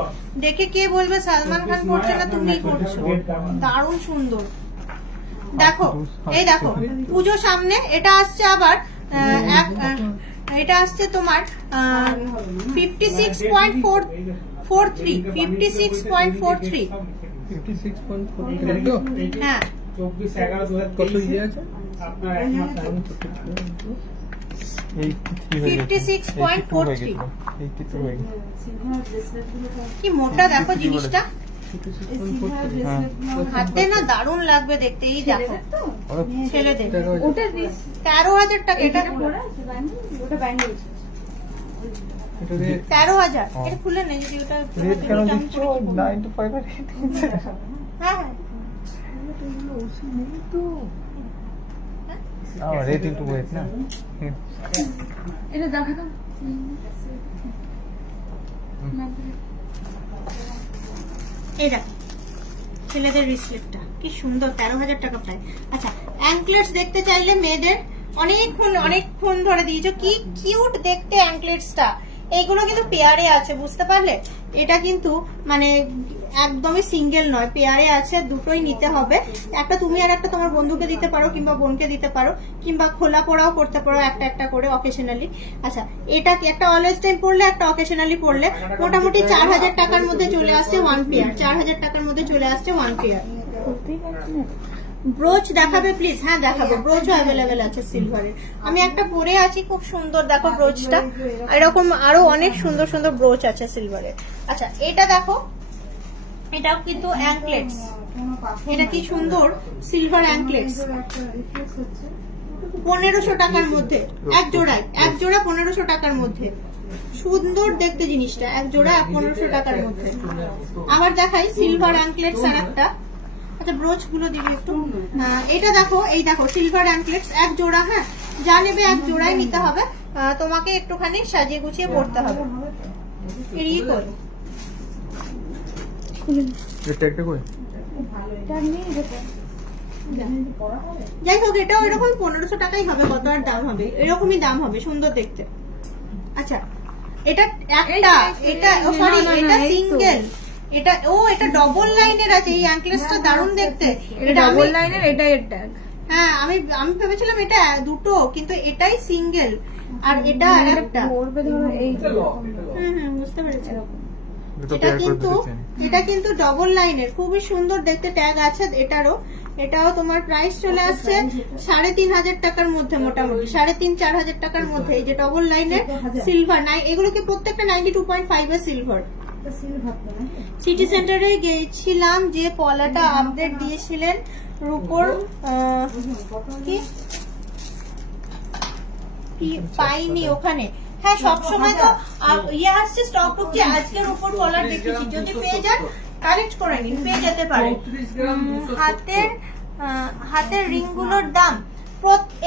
দেখে কে বলবে সালমান খান পড়ছে না, তুমিই পড়ছো। দারুণ সুন্দর। দেখো এই দেখো পুজো সামনে, এটা আসছে আবার এটা আসছে তোমার 56.43, 56.43। হ্যাঁ 24/11/2000 কত ইয়ে আছে আপনার এক মাস আগে 56.43। কি মোটা দেখো জিনিসটা, হাতে না দারুণ লাগবে দেখতে। এই দেখো ছেলেদের 13,000 টাকা, এটা 13,000। এটা খুলে নেই যদি ওটা রেট কেন দিচ্ছ? 9 to 5 এর রেট দিচ্ছে। হ্যাঁ রেট ইনটু ওয়েট না, এটা দেখা দাও। এই দেখো ছেলেদের রিসলেটটা কি সুন্দর, 13,000 টাকা প্রায়। আচ্ছা অ্যাঙ্কলেটস দেখতে চাইলে মেয়েদের অনেকক্ষণ ধরে দিয়েছো, কি কিউট দেখতে অ্যাঙ্কলেটসটা। এইগুলো কিন্তু পেয়ারে আছে, বুঝতে পারলে? এটা কিন্তু মানে একদমই সিঙ্গেল নয়, পেয়ারে আছে, দুটোই নিতে হবে। একটা তুমি আর একটা তোমার বন্ধুকে দিতে পারো, কিংবা বোনকে দিতে পারো, কিংবা খোলা পড়াও করতে পারো একটা একটা করে অকেশনালি। আচ্ছা এটা একটা অলওয়েজ টাইম পড়লে, একটা অকেশনালি পড়লে মোটামুটি 4,000 টাকার মধ্যে চলে আসছে ওয়ান পেয়ার। 4,000 টাকার মধ্যে চলে আসছে ওয়ান পেয়ার। ব্রোচ দেখাবে প্লিজ? হ্যাঁ দেখাবো, ব্রোচও অ্যাভেলেবেল আছে সিলভারের। আমি একটা পরে আছি, খুব সুন্দর দেখো ব্রোচটা। এরকম আরো অনেক সুন্দর সুন্দর ব্রোচ আছে সিলভারের। আচ্ছা এটা দেখো, এটাও কিন্তু অ্যাঙ্কলেটস। এটা কি সুন্দর সিলভার অ্যাঙ্কলেটস, 1500 টাকার মধ্যে এক জোড়ায়, এক জোড়া 1500 টাকার মধ্যে। সুন্দর দেখতে জিনিসটা, এক জোড়া 1500 টাকার মধ্যে। আবার দেখাই সিলভার অ্যাঙ্কলেটস আর একটা। আচ্ছা ব্রোচ গুলো দিবি একটু। এটা দেখো, এই দেখো সিলভার অ্যাঙ্কলেটস এক জোড়া। হ্যাঁ যা নেবে এক জোড়াই নিতে হবে, তোমাকে একটুখানি সাজিয়ে গুছিয়ে পড়তে হবে। এড়িয়ে কর যাই হোক, এটাও এরকম 1500 টাকাই হবে, কত আর দাম হবে, এরকমই দাম হবে, সুন্দর দেখতে। আচ্ছা এটা একটা, এটা সরি এটা সিঙ্গেল, এটা এটা ডবল লাইনের আছে। এই অ্যাঙ্কলেটসটা দারুণ দেখতে, এটা ডাবল লাইনের, এটা এটা। হ্যাঁ আমি ভেবেছিলাম এটা দুটো, কিন্তু এটাই সিঙ্গেল আর এটা একটা। বুঝতে পেরেছি। এটা কিন্তু ডবল লাইনের, খুবই সুন্দর দেখতে, ট্যাগ আছে এটারও। এটাও তোমার প্রাইস চলে আসছে 3,500 টাকার মধ্যে, মোটামুটি 3,500-4,000 টাকার মধ্যে। এই যে ডবল লাইনের সিলভার নাই, এগুলো কি প্রত্যেকটা 92.5 এর সিলভার। সিটি সেন্টারে গেছিলাম, যে পলাটা আপডেট দিয়েছিলেন রূপোর, কি পাইনি ওখানে। হ্যাঁ সবসময় তো ইয়ে আসছে, স্টক হচ্ছে। আজকের উপর কলার দেখেছি, যদি পেয়ে যান কালেক্ট করে নিন, পেয়ে যেতে পারেন। হাতের রিং গুলোর দাম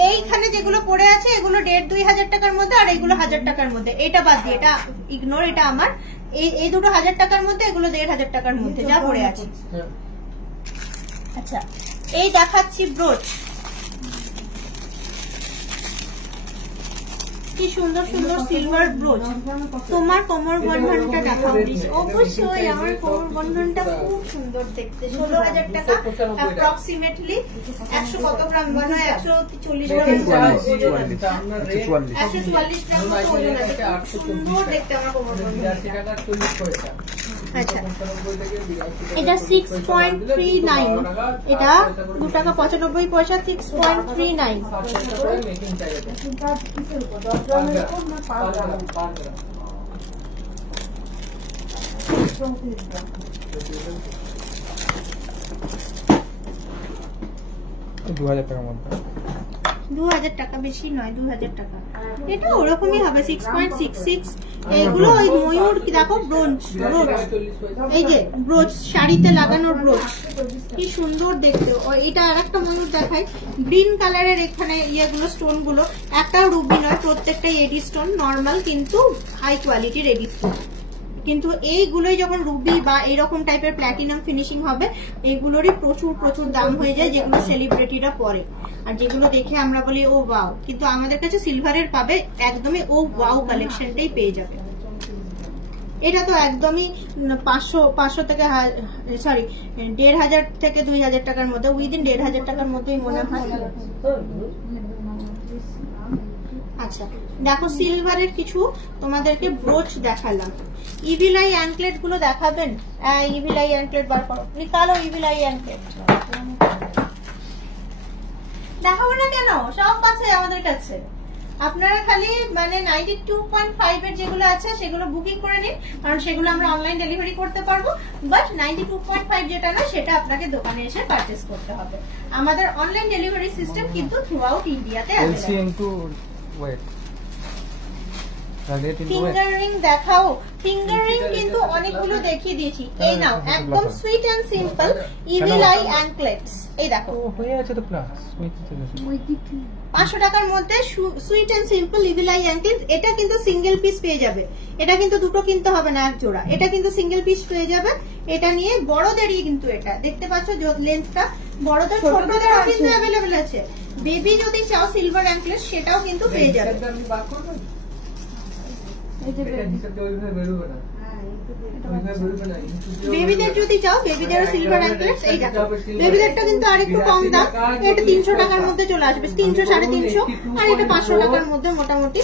এইখানে যেগুলো পড়ে আছে এগুলো 1,500-2,000 টাকার মধ্যে, আর এগুলো 1000 টাকার মধ্যে। এটা বাদ দিয়ে, এটা ইগনোর, এটা আমার। এই দুটো 1000 টাকার মধ্যে, এগুলো 1,500 টাকার মধ্যে যা পড়ে আছে। আচ্ছা এই দেখাচ্ছি ব্রোচ, কি সুন্দর সুন্দর সিলভার ব্রোচ। তোমার কোমর বন্ধনটা দেখাও প্লিজ। অবশ্যই আমার কোমর বন্ধনটা খুব সুন্দর দেখতে। 16,000 টাকা অ্যাপ্রক্সিমেটলি। 100 কত গ্রাম মনে হয়? 140 গ্রাম, 144 গ্রাম ওজন আছে। সুন্দর দেখতে আমার কোমর বন্ধনটা। আচ্ছা এটা 6.39, এটা 2 টাকা 95 পয়সা, 6.39। $2,000 টাকার মধ্যে। 2000 টাকা, বেশি নয়, 2000 টাকা। এটা ওরকমই হবে 6.66। এগুলো ওই ময়ূর দেখো, ব্রোঞ্জ, এই যে ব্রোচ, শাড়িতে লাগানোর ব্রোচ, কি সুন্দর দেখতে। এটা আরেকটা ময়ূর দেখাই, গ্রিন কালারের এখানে ইয়েগুলো, স্টোন গুলো একটাও রুবি নয়, প্রত্যেকটাই এডি স্টোন, নর্মাল কিন্তু হাই কোয়ালিটির এডি স্টোন। কিন্তু এইগুলোই যখন রুবি বা এরকম টাইপের প্ল্যাটিনাম ফিনিশিং হবে, এইগুলোরই প্রচুর প্রচুর দাম হয়ে যায়, যেগুলো সেলিব্রিটিরা পরে, আর যেগুলো দেখে আমরা বলি ও ওয়াও। কিন্তু আমাদের কাছে সিলভারের পাবে একদমই ও ওয়াও কালেকশনটাই পেয়ে যাবে। এটা তো একদমই 500 থেকে সরি 1500 থেকে 2000 টাকার মধ্যে, উইদিন 1500 টাকার মধ্যেই মনে হয়। আচ্ছা দেখো, সিলভারের কিছু তোমাদেরকে ব্রোচ দেখালাম। ইভিল আই অ্যাঙ্কলেট গুলো দেখাবেন? ইভিল আই অ্যাঙ্কলেট বার করো, নিকালো ইভিল আই অ্যাঙ্কলেট। দেখাবো না কেন, সব আছে আমাদের কাছে। আপনারা খালি মানে 92.5 এর যেগুলো আছে সেগুলো বুকিং করে নিন, কারণ সেগুলো আমরা অনলাইন ডেলিভারি করতে পারবো। বাট 92.5 যেটা না, সেটা আপনাকে দোকানে এসে পারচেজ করতে হবে। আমাদের অনলাইন ডেলিভারি সিস্টেম কিন্তু থ্রু আউট ইন্ডিয়াতে আছে। ফিঙ্গার রিং দেখাও, ফিঙ্গার রিং কিন্তু অনেকগুলো দেখিয়ে দিয়েছি। এই নাও, একদম sweet and simple evil eye anklets. এই দেখো হয়ে আছে তো ক্লাস 500 টাকার মধ্যে sweet and simple evil eye anklet. এটা কিন্তু সিঙ্গেল পিস পেয়ে যাবে, এটা কিন্তু দুটো কিনতে হবে না, এক জোড়া। এটা কিন্তু সিঙ্গেল পিস পেয়ে যাবে। এটা নিয়ে বড়দেরই কিন্তু, এটা দেখতে পাচ্ছ লেন্থটা, বড়দের ছোটদেরও কিন্তু অ্যাভেলেবেল আছে। বেবি যদি চাও সিলভার অ্যাঙ্কলেট, সেটাও কিন্তু পেয়ে যাবে। বেবিদের যদি চাও, বেবিদেরও সিলভার অ্যাঙ্কলেট। এই দেখো, বেবিদেরটা কিন্তু আরেকটু কম দাম, এটা 300 টাকার মধ্যে চলে আসবে, 300 350, আর এটা 500 টাকার মধ্যে মোটামুটি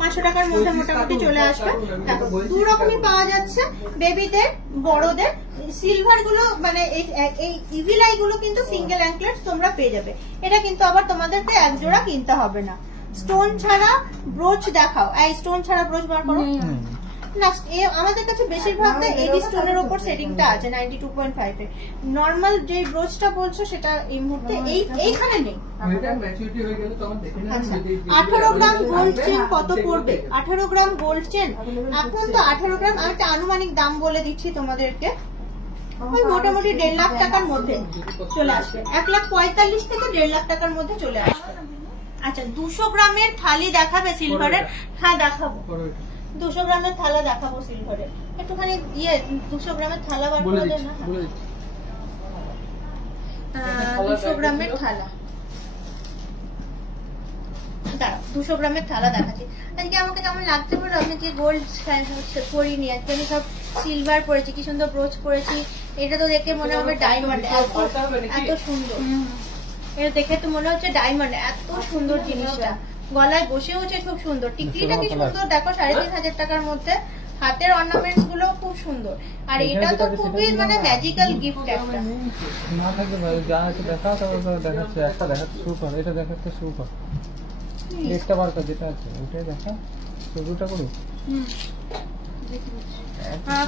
500 টাকার মধ্যে মোটামুটি চলে আসবে। দেখো দু রকমই পাওয়া যাচ্ছে, বেবিদের, বড়দের। সিলভার গুলো মানে এই ইভিল আই গুলো কিন্তু সিঙ্গেল অ্যাঙ্কলেট তোমরা পেয়ে যাবে। এটা কিন্তু আবার তোমাদেরকে এক জোড়া কিনতে হবে না। স্টোন ছাড়া ব্রোচ দেখাও, এই স্টোন ছাড়া ব্রোচ বার করো না। আমাদের কাছে বেশিরভাগ এডি স্টোনের উপর সেটিংটা আছে 92.5 এর। নর্মাল যে ব্রোচটা বলছো সেটা এই মুহূর্তে এইখানে নেই। 18 গ্রাম গোল্ড চেন কত পড়বে? 18 গ্রাম গোল্ড চেন এখন তো 18 গ্রাম, আমি একটা আনুমানিক দাম বলে দিচ্ছি তোমাদেরকে, ওই মোটামুটি 1.5 লাখ টাকার মধ্যে চলে আসবে। 1,45,000 থেকে 1.5 লাখ টাকার মধ্যে চলে আসবে। আচ্ছা 200 গ্রামের থালি দেখাবে সিলভারের? হ্যাঁ দেখাবো, 200 গ্রামের থালা দেখাবো সিলভারের। একটুখানি 200 গ্রামের থালা বার করে দেন না। 200 গ্রামের থালা, 200 গ্রামের থালা দেখাচ্ছি। আজকে আমাকে কেমন লাগছে বলো? আমি যে গোল্ড পরিনি, আজকে আমি সব সিলভার পরেছি, কি সুন্দর ব্রোচ পরেছি। এটা তো দেখে মনে হবে ডায়মন্ড, এত সুন্দর। এটা দেখে তো মনে হচ্ছে ডায়মন্ড, এত সুন্দর জিনিসটা। গলায় বসেওছে খুব সুন্দর, টিকলিটা কি সুন্দর দেখো, 3,500 টাকার মধ্যে। হাতের অর্নামেন্টস গুলো খুব সুন্দর, আর এটা তো খুবই মানে ম্যাজিক্যাল গিফট একটা। না থাকে যা আছে দেখা, তারপর দেখাচ্ছে একটা, দেখাচ্ছে সুপার, এটা দেখাচ্ছে সুপার, একটা বারটা যেটা আছে ওটাই দেখা, শুরুটা করো।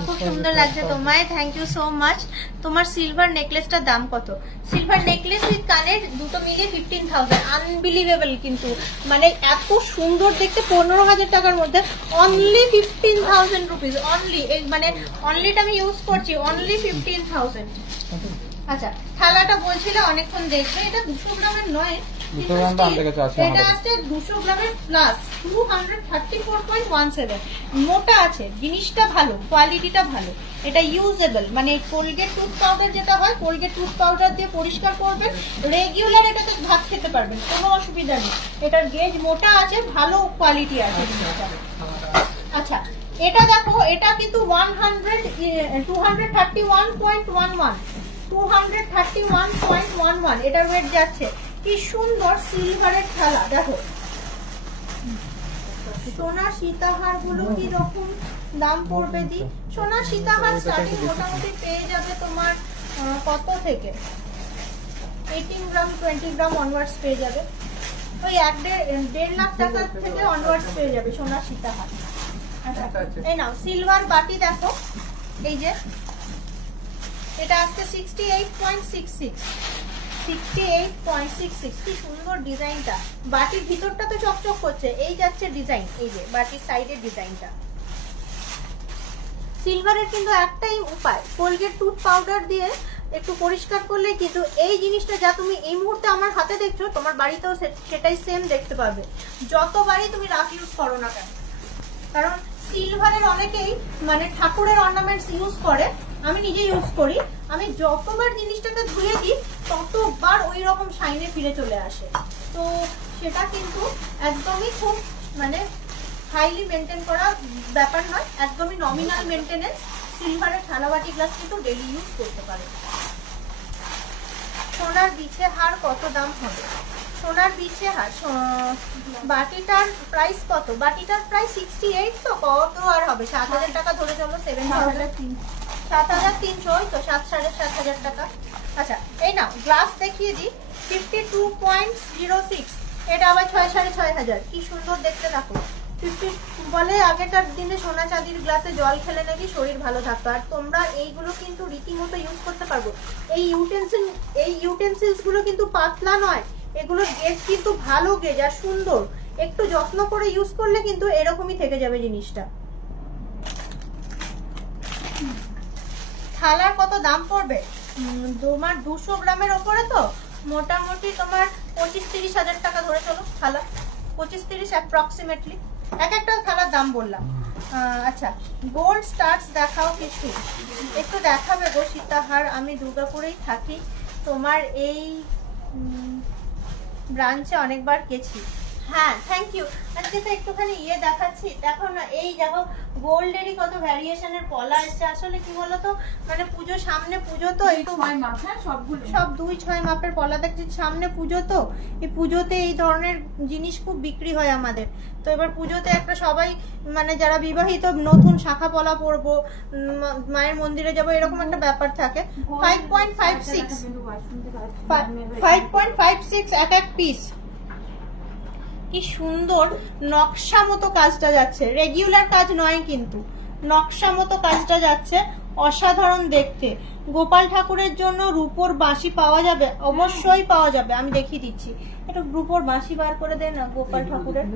খুব সুন্দর লাগছে তোমায়, থ্যাংক ইউ সো মাচ। তোমার সিলভার নেকলেসটার দাম কত? সিলভার নেকলেস উইথ কানের দুটো মিলিয়ে 15,000। আনবিলিভেবল কিন্তু, মানে এত সুন্দর দেখতে, 15,000 টাকার মধ্যে অনলি 15,000 রুপিস। অনলি মানে অনলিটা আমি ইউজ করছি, অনলি 15,000। আচ্ছা থালাটা বলছিলে অনেকক্ষণ দেখবে, এটা 200 গ্রামের নয়, এটা আসছে 200 গ্রামের প্লাস, 234.17। মোটা আছে, জিনিসটা ভালো, কোয়ালিটিটা ভালো। এটা ইউজেবল, মানে কোলগেট টুথ পাউডার যেটা হয়, কোলগেট টুথ পাউডার দিয়ে পরিষ্কার করবেন, রেগুলার এটাতে ভাত খেতে পারবেন, কোনো অসুবিধা নেই। এটার গেজ মোটা আছে, ভালো কোয়ালিটি আছে জিনিসটা। আচ্ছা এটা দেখো, এটা কিন্তু 231.11, 231.11 এটার ওয়েট যাচ্ছে। কি সুন্দর সিলভারের থালা দেখো। সোনা সীতাহার গুলো কি রকম দাম পড়বে দি? সোনা সীতাহার স্টার্টিং মোটামুটি পেয়ে যাবে তোমার কত থেকে, 18 গ্রাম 20 গ্রাম অনওয়ার্ডস পেয়ে যাবে। ওই 1.5 লাখ টাকা থেকে অনওয়ার্ডস পেয়ে যাবে সোনা সীতাহার। আচ্ছা এই নাও সিলভার বাটি দেখো, এই যে এটা আসছে 68.66, 68.66 কি সুন্দর ডিজাইনটা। বাটির ভিতরটা তো চকচক করছে, এই যাচ্ছে ডিজাইন, এই যে বাটির সাইডের ডিজাইনটা। সিলভারের কিন্তু একটাই উপায়, কোলগেট টুথ পাউডার দিয়ে একটু পরিষ্কার করলে কিন্তু এই জিনিসটা যা তুমি এই মুহূর্তে আমার হাতে দেখছো, তোমার বাড়িতেও সেটাই সেম দেখতে পাবে, যতবারই তুমি রাফ ইউজ করো না কেন। কারণ সিলভারের অনেকেই মানে ঠাকুরের অর্নামেন্টস ইউজ করে, আমি নিজে ইউজ করি, আমি যতবার জিনিসটাকে ধুয়ে দিই ততবার ওই রকম শাইনে ফিরে চলে আসে। তো সেটা কিন্তু একদমই খুব মানে হাইলি মেনটেন করা ব্যাপার নয়, একদমই নমিনাল মেনটেনেন্স। সিলভারের থালাবাটি গ্লাস কিন্তু ডেইলি ইউজ করতে পারে। সোনার বিছে হার কত দাম হবে? সোনার বিছে হার বাটিটার প্রাইস কত? বাটিটার প্রাইস 68, তো কত আর হবে, 7,000 টাকা ধরে চলো, 7,300, ওই তো 7,500 টাকা। আচ্ছা এই নাও গ্লাস দেখিয়ে দিই, 52.06, এটা আবার 6,500, কি সুন্দর দেখতে থাকো। 50 বলে আগেকার দিনে সোনা চাঁদির গ্লাসে জল খেলে নাকি শরীর ভালো থাকতো, আর তোমরা এইগুলো কিন্তু রীতিমতো ইউজ করতে পারবো। এই ইউটেন্সিলস গুলো কিন্তু পাতলা নয়, এগুলোর গেজ কিন্তু ভালো গেজ আর সুন্দর, একটু যত্ন করে ইউজ করলে কিন্তু এরকমই থেকে যাবে জিনিসটা। থালার কত দাম পড়বে? তোমার 200 গ্রামের ওপরে তো মোটামুটি তোমার 25-30 হাজার টাকা ধরে চলো থালা, 25-30 অ্যাপ্রক্সিমেটলি। এক একটা থালার দাম বললাম। আচ্ছা গোল্ড স্টার্স দেখাও কিছু, একটু দেখাবে গো সীতাহার, আমি দুর্গাপুরেই থাকি, তোমার এই ব্রাঞ্চে অনেকবার গেছি। হ্যাঁ থ্যাংক ইউ। আজকে তো একটুখানি ইয়ে দেখাচ্ছি, দেখো না এই দেখো গোল্ডেরই কত ভ্যারিয়েশনের পলা এসছে। আসলে কি বলতো মানে পুজো সামনে, পুজো তো একটু সব 2-6 মাপের পলা দেখছি, সামনে পুজো তো এই পুজোতে এই ধরনের জিনিস খুব বিক্রি হয় আমাদের। তো এবার পুজোতে একটা সবাই মানে যারা বিবাহিত নতুন শাখা পলা পরবো, মায়ের মন্দিরে যাবো, এরকম একটা ব্যাপার থাকে। 5.56 এক পিস, কি সুন্দর নকশা মতো কাজটা যাচ্ছে, রেগুলার কাজ নয় কিন্তু নকশা মতো কাজটা যাচ্ছে, অসাধারণ দেখতে। গোপাল ঠাকুরের জন্য রূপোর বাঁশি পাওয়া যাবে? অবশ্যই পাওয়া যাবে, আমি দেখিয়ে দিচ্ছি। একটু রূপোর বাঁশি বার করে দেন না গোপাল ঠাকুরের।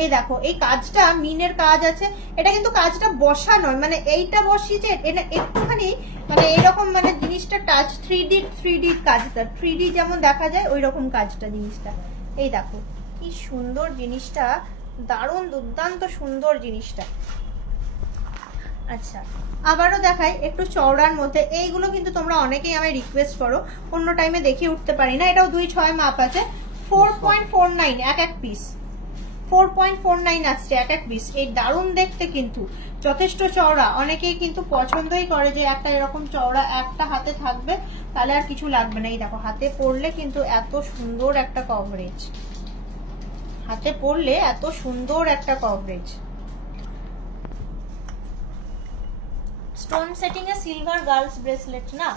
এই দেখো এই কাজটা মিনের কাজ আছে, এটা কিন্তু কাজটা বসা নয়, মানে এইটা বসিয়েছে এটা একটুখানি মানে এইরকম মানে জিনিসটা টাচ 3D কাজটা, 3D যেমন দেখা যায় ওই রকম কাজটা জিনিসটা। এই দেখো কি সুন্দর জিনিসটা, দারুণ দুর্দান্ত সুন্দর জিনিসটা। আচ্ছা আবারও দেখাই একটু চওড়ার মধ্যে, এইগুলো কিন্তু তোমরা অনেকেই আমায় রিকোয়েস্ট করো, অন্য টাইমে দেখিয়ে উঠতে পারি না। এটাও 2-6 মাপ আছে, 4.49 এক পিস, 4.49 আসছে এক পিস। এই দারুণ দেখতে কিন্তু যথেষ্ট চওড়া, অনেকেই কিন্তু পছন্দই করে যে একটা এরকম চওড়া একটা হাতে থাকবে, তাহলে আর কিছু লাগবে না। এই দেখো হাতে পরলে কিন্তু এত সুন্দর একটা কভারেজ, হাতে পরলে এত সুন্দর একটা কভারেজ। স্টোন সেটিং এ সিলভার গার্লস ব্রেসলেট না?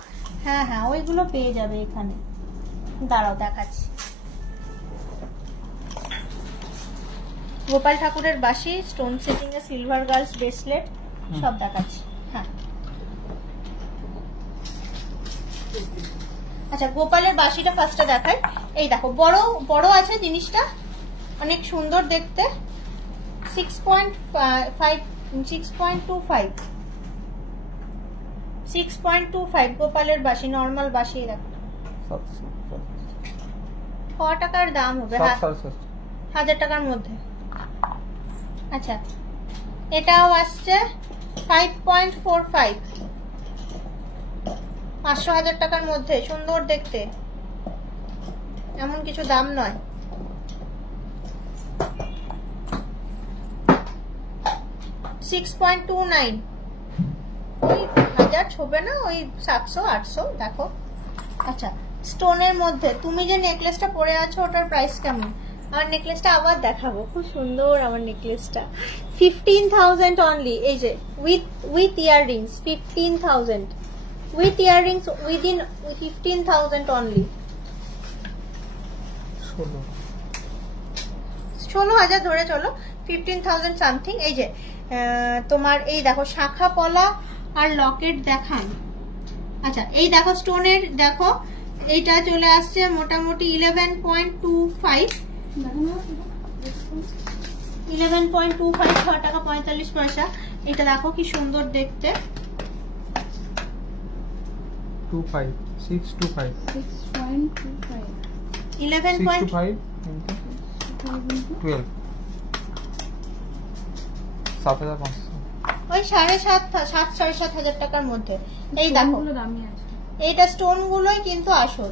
হ্যাঁ হ্যাঁ ওইগুলো পেয়ে যাবে এখানে, দাঁড়াও দেখাচ্ছি। গোপাল ঠাকুরের বাঁশি, স্টোন সেটিং এ সিলভার গার্লস ব্রেসলেট সব দেখাচ্ছি। হ্যাঁ আচ্ছা গোপালের বাঁশিটা ফার্স্টে দেখাই। এই দেখো বড় বড় আছে জিনিসটা, অনেক সুন্দর দেখতে। 6.25 গোপালের বাঁশি, নর্মাল বাঁশি। দেখো ক টাকার দাম হবে? 1000 টাকার মধ্যে। আচ্ছা এটাও আসছে 5.45, 500,000 টাকার মধ্যে, সুন্দর দেখতে, এমন কিছু দাম নয়। $6.29, ওই 1000 ছবে না, ওই 700-800 দেখো। আচ্ছা স্টোনের মধ্যে তুমি যে নেকলেসটা পরে আছো ওটার প্রাইস কেমন? আমার নেকলেসটা আবার দেখাবো, খুব সুন্দর আমার নেকলেসটা। 15,000 অনলি, এই যে with earrings 15,000, with earrings within 15,000 only. 16,000 ধরে চলো, 15,000 সামথিং। এই যে তোমার এই দেখো শাখা পলা আর লকেট দেখান। আচ্ছা এই দেখো স্টোনের, দেখো এইটা চলে আসছে মোটামুটি 11.25 11.25 6 টাকা 45 পয়সা। এটা দেখো কি সুন্দর দেখতে। 25 625 11.25 12 7,500 ওই 7,500 টাকার মধ্যে। এই দেখো এইটা স্টোন গুলোই কিন্তু আসল,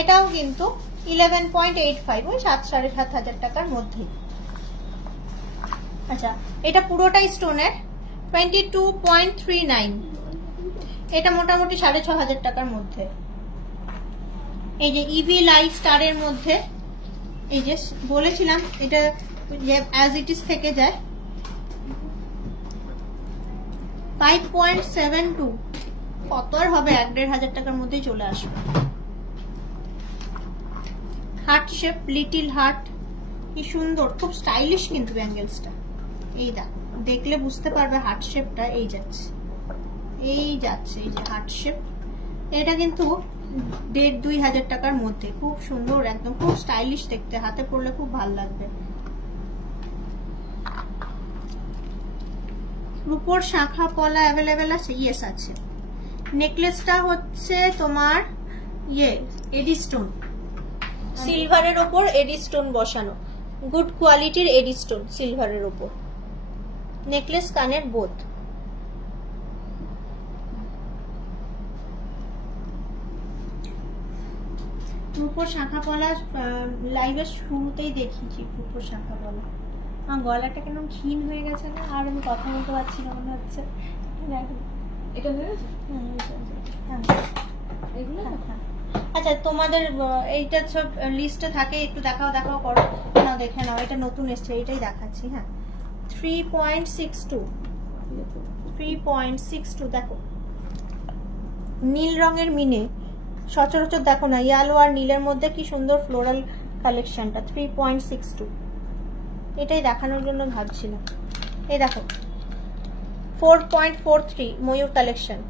এটাও কিন্তু 11.85 ওই 7,500 টাকার মধ্যে। আচ্ছা এটা পুরোটাই স্টোনের 22.39, এটা মোটামুটি 6,500 টাকার মধ্যে। এই যে ইভি লাইফ স্টারের মধ্যে, এই যে বলেছিলাম এটা অ্যাজ ইট ইজ থেকে যায় 5.72, কত আর হবে, 1,500 টাকার মধ্যেই চলে আসবে। হার্ট শেপ, লিটিল হার্ট, কি সুন্দর, খুব স্টাইলিশ কিন্তু ব্যাঙ্গেলসটা। এই দেখলে বুঝতে পারবে হার্ট শেপটা। এই যাচ্ছে এই যে হার্ট শেপ, এটা কিন্তু 1,500-2,000 টাকার মধ্যে, খুব সুন্দর একদম, খুব স্টাইলিশ দেখতে, হাতে পরলে খুব ভালো লাগবে। রূপোর শাখা পলা অ্যাভেলেবেল আছে, ইয়েস আছে। নেকলেসটা হচ্ছে তোমার এডি স্টোন, সিলভারের ওপর এডি স্টোন বসানো, গুড কোয়ালিটির এডি স্টোন সিলভারের ওপর। নেকলেস কানের বোথ। রূপোর শাখা পলা লাইভের শুরুতেই দেখিয়েছি, রূপোর শাখা পলা। আমার গলাটা কেন ক্ষীণ হয়ে গেছে না, আর আমি কথা বলতে পারছি না মনে হচ্ছে। এটা হয়ে গেছে। আচ্ছা তোমাদের এইটা সব লিস্টে থাকে, একটু দেখাও করো না, দেখে নাও। এটা নতুন এসছে, এটাই দেখাচ্ছি। হ্যাঁ 3.62 দেখো, নীল রঙের মিনে, সচরাচর দেখো না, ইয়েলো আর নীলের মধ্যে কি সুন্দর ফ্লোরাল কালেকশনটা। 3.62 এটাই দেখানোর জন্য ভাবছিলাম। এই দেখো 4.43 ময়ূর কালেকশন।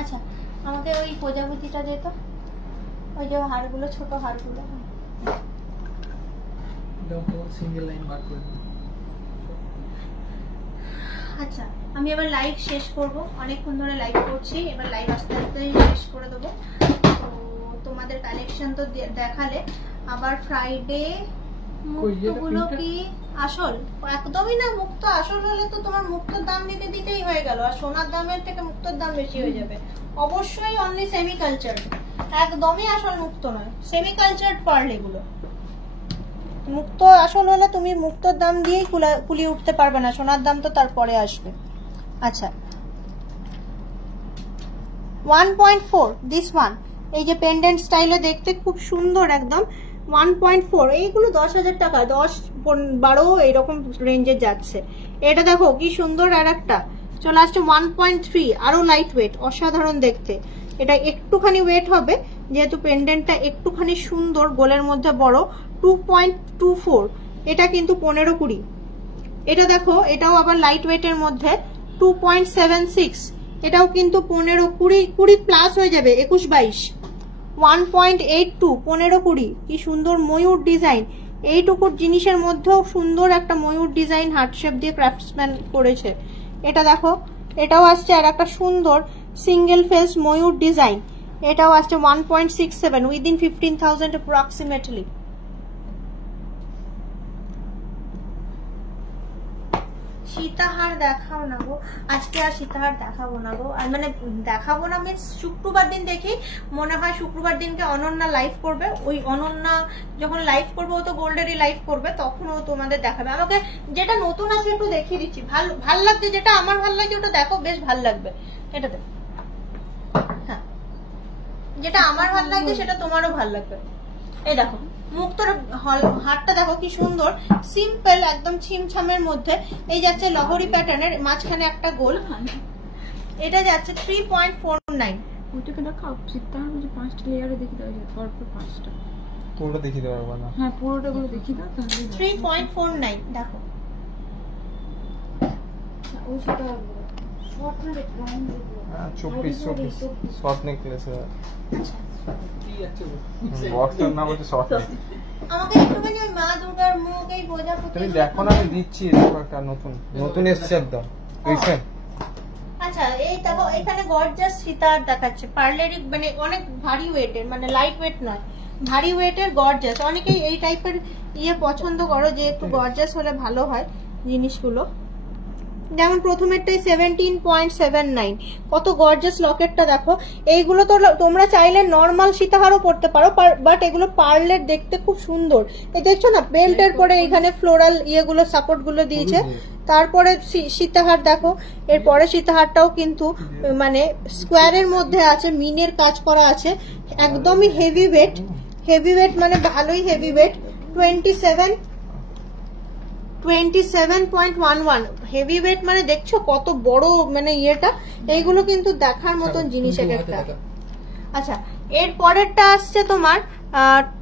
আচ্ছা আমাকে ওই প্রজাপতিটা দে তো, ওই যে হারগুলো, ছোট হারগুলো। সিঙ্গেল লাইন বার করে দিন। আচ্ছা আমি এবার লাইভ শেষ করব, অনেকক্ষণ ধরে লাইভ করছি, এবার লাইভ আস্তে আস্তে শেষ করে দেবো। তো তোমাদের কালেকশন তো দেখালে, আবার ফ্রাইডে মুক্তগুলো কি আসল? একদমই না, মুক্ত আসল হলে তো তোমার মুক্তর দাম দিতেই হয়ে গেল, আর সোনার দামের থেকে মুক্তর দাম বেশি হয়ে যাবে। অবশ্যই অনলি সেমি কালচার, একদমই আসল মুক্ত নয়, সেমি কালচার পার্ল এগুলো। মুক্ত আসল হলে তুমি মুক্তর দাম দিয়েই কুলিয়ে উঠতে পারবে না, সোনার দাম তো তারপরে আসবে। আচ্ছা 1.4 দিস ওয়ান, এই যে পেন্ডেন্ট স্টাইলে দেখতে খুব সুন্দর একদম। 1.4 এইগুলো 10,000 টাকা, 10-12 এইরকম রেঞ্জে যাচ্ছে। এটা দেখো কি সুন্দর, আর একটা চলে আসছে 1.3, আরো লাইট ওয়েট, অসাধারণ দেখতে। এটা একটুখানি ওয়েট হবে যেহেতু পেন্ডেন্টটা একটুখানি সুন্দর, গোলের মধ্যে বড়। 2.24, এটা কিন্তু 15-20। এটা দেখো, এটাও আবার লাইট ওয়েটের মধ্যে 2.76, এটাও কিন্তু 15-20 প্লাস হয়ে যাবে, 21-22। 1.82 15-20, কি সুন্দর ময়ূর ডিজাইন। এইটুকু জিনিসের মধ্যেও সুন্দর একটা ময়ূর ডিজাইন হার্ট শেপ দিয়ে ক্রাফটসম্যান করেছে। এটা দেখো, এটাও আসছে আর একটা সুন্দর সিঙ্গেল ফেস ময়ূর ডিজাইন, এটাও আসছে 1.67 উইদিন 15,000 অ্যাপ্রক্সিমেটলি। সীতাহার দেখাও না গো, আজকে আর সীতাহার দেখাবো না গো, আর মানে দেখাবো না মিন্স শুক্রবার দিন দেখি, মনে হয় শুক্রবার দিনকে অনন্যা লাইভ করবে। ওই অনন্যা যখন লাইভ করবে, ও তো গোল্ডেরই লাইভ করবে, তখন ও তোমাদের দেখাবে। আমাকে যেটা নতুন আছে একটু দেখিয়ে দিচ্ছি, ভাল লাগছে, যেটা আমার ভাল লাগছে ওটা দেখো, বেশ ভাল লাগবে। এটা দেখো, হ্যাঁ যেটা আমার ভাল লাগছে সেটা তোমারও ভাল লাগবে। এই দেখো মুক্তর হারটা দেখো কি সুন্দর, সিম্পল একদম ছিমছামের মধ্যে। এই যাচ্ছে লহরি প্যাটার্নের, মাঝখানে একটা গোল, এটা যাচ্ছে 3.49। ওইটাকে দেখাও, সীতাহার 5টা লেয়ারে দেখি দাও, পরপর 5টা পুরোটা দেখিয়ে দেওয়া হবে না। হ্যাঁ পুরোটা গুলো দেখি দাও, তাহলে 3.49 দেখো, ওই সেটা শর্ট না রে রাউন্ড রে 24 শর্ট নেকলেস কি আছে বক্সের না বলতে শর্ট আমাকে একটুখানি ওই মা দুর্গার মুখ এই প্রজাপতি তুমি দেখো না, আমি দিচ্ছি দেখো একটা নতুন এসছে একদম রিসেন্ট। আচ্ছা এই দেখো এখানে গর্জাস সীতার দেখাচ্ছে, পার্লারি মানে অনেক ভারী ওয়েটের, মানে লাইট ওয়েট নয়, ভারী ওয়েটের গর্জাস। অনেকেই এই টাইপের ইয়ে পছন্দ করো যে একটু গর্জাস হলে ভালো হয় জিনিসগুলো। যেমন প্রথমেরটাই 17.79, কত গর্জাস লকেটটা দেখো। এইগুলো তো তোমরা চাইলে নর্মাল সীতাহারও পরতে পারো, বাট এগুলো পার্লের দেখতে খুব সুন্দর। এই দেখছো না বেল্টের পরে এখানে ফ্লোরাল ইয়েগুলো সাপোর্ট গুলো দিয়েছে। তারপরে সীতাহার দেখো, এরপরে সীতাহারটাও কিন্তু মানে স্কোয়ারের মধ্যে আছে, মিনের কাজ করা আছে, একদমই হেভি ওয়েট, হেভি ওয়েট মানে ভালোই হেভি ওয়েট। 27.11 হেভি ওয়েট মানে দেখছো কত বড় মানে ইয়েটা। এইগুলো কিন্তু দেখার মতন জিনিস একটা। আচ্ছা এর পরেরটা আসছে তোমার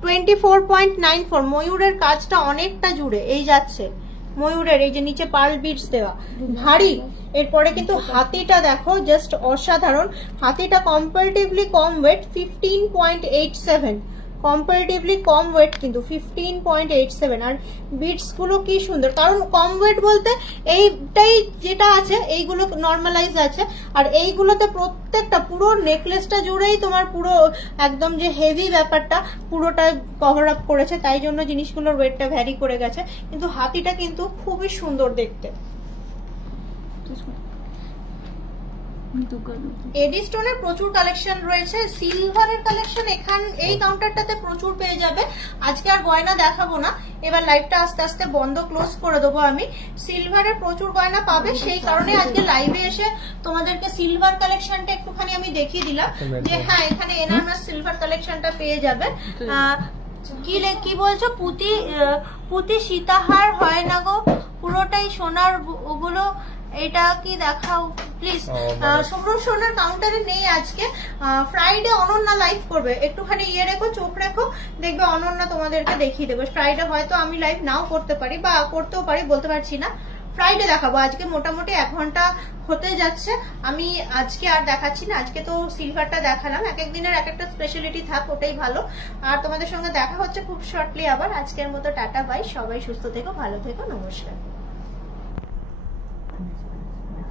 24.94, ময়ূরের কাজটা অনেকটা জুড়ে এই যাচ্ছে, ময়ূরের এই যে নিচে পার্ল বিটস দেওয়া, ভারী। এরপরে কিন্তু হাতিটা দেখো জাস্ট অসাধারণ, হাতিটা কম্পারেটিভলি কম ওয়েট 15.87, কম্পারেটিভলি কম ওয়েট কিন্তু 15.87। আর বিটস গুলো কি সুন্দর, কারণ কম ওয়েট বলতে এইটাই যেটা আছে এইগুলো নর্মালাইজ আছে, আর এইগুলোতে প্রত্যেকটা পুরো নেকলেসটা জুড়েই তোমার পুরো একদম যে হেভি ব্যাপারটা পুরোটা কভার আপ করেছে, তাই জন্য জিনিসগুলোর ওয়েটটা ভ্যারি করে গেছে। কিন্তু হাতিটা কিন্তু খুবই সুন্দর দেখতে। এডি স্টোনের প্রচুর কালেকশন রয়েছে, সিলভারের কালেকশন এই কাউন্টারটাতে প্রচুর পেয়ে যাবে। আজকে আর গয়না দেখাবো না, এবার লাইভটা আস্তে আস্তে বন্ধ ক্লোজ করে দেবো আমি। সিলভারের প্রচুর গয়না পাবে, সেই কারণে আজকে লাইভে এসে তোমাদেরকে সিলভার কালেকশনটা একটুখানি আমি দেখিয়ে দিলাম যে হ্যাঁ এখানে এনার্মাস সিলভার কালেকশনটা পেয়ে যাবে। কি বলছো, পুঁতি সীতাহার হয় না গো, পুরোটাই সোনার ওগুলো, এটা কি দেখাও প্লিজ। সোনার কাউন্টারে নেই আজকে, ফ্রাইডে অনন্যা লাইভ করবে, একটুখানি ইয়ে রেখো, চোখ রেখো, দেখবে অনন্যা তোমাদেরকে দেখিয়ে দেবে। ফ্রাইডে হয়তো আমি লাইভ নাও করতে পারি বা করতেও পারি, বলতে পারছি না। ফ্রাইডে দেখাবো, আজকে মোটামুটি 1 ঘন্টা হতে যাচ্ছে, আমি আজকে আর দেখাচ্ছি না। আজকে তো সিলভারটা দেখালাম, এক এক দিনের এক একটা স্পেশালিটি থাক, ওটাই ভালো। আর তোমাদের সঙ্গে দেখা হচ্ছে খুব শর্টলি আবার। আজকের মতো টাটা বাই, সবাই সুস্থ থেকো, ভালো থেকো, নমস্কার।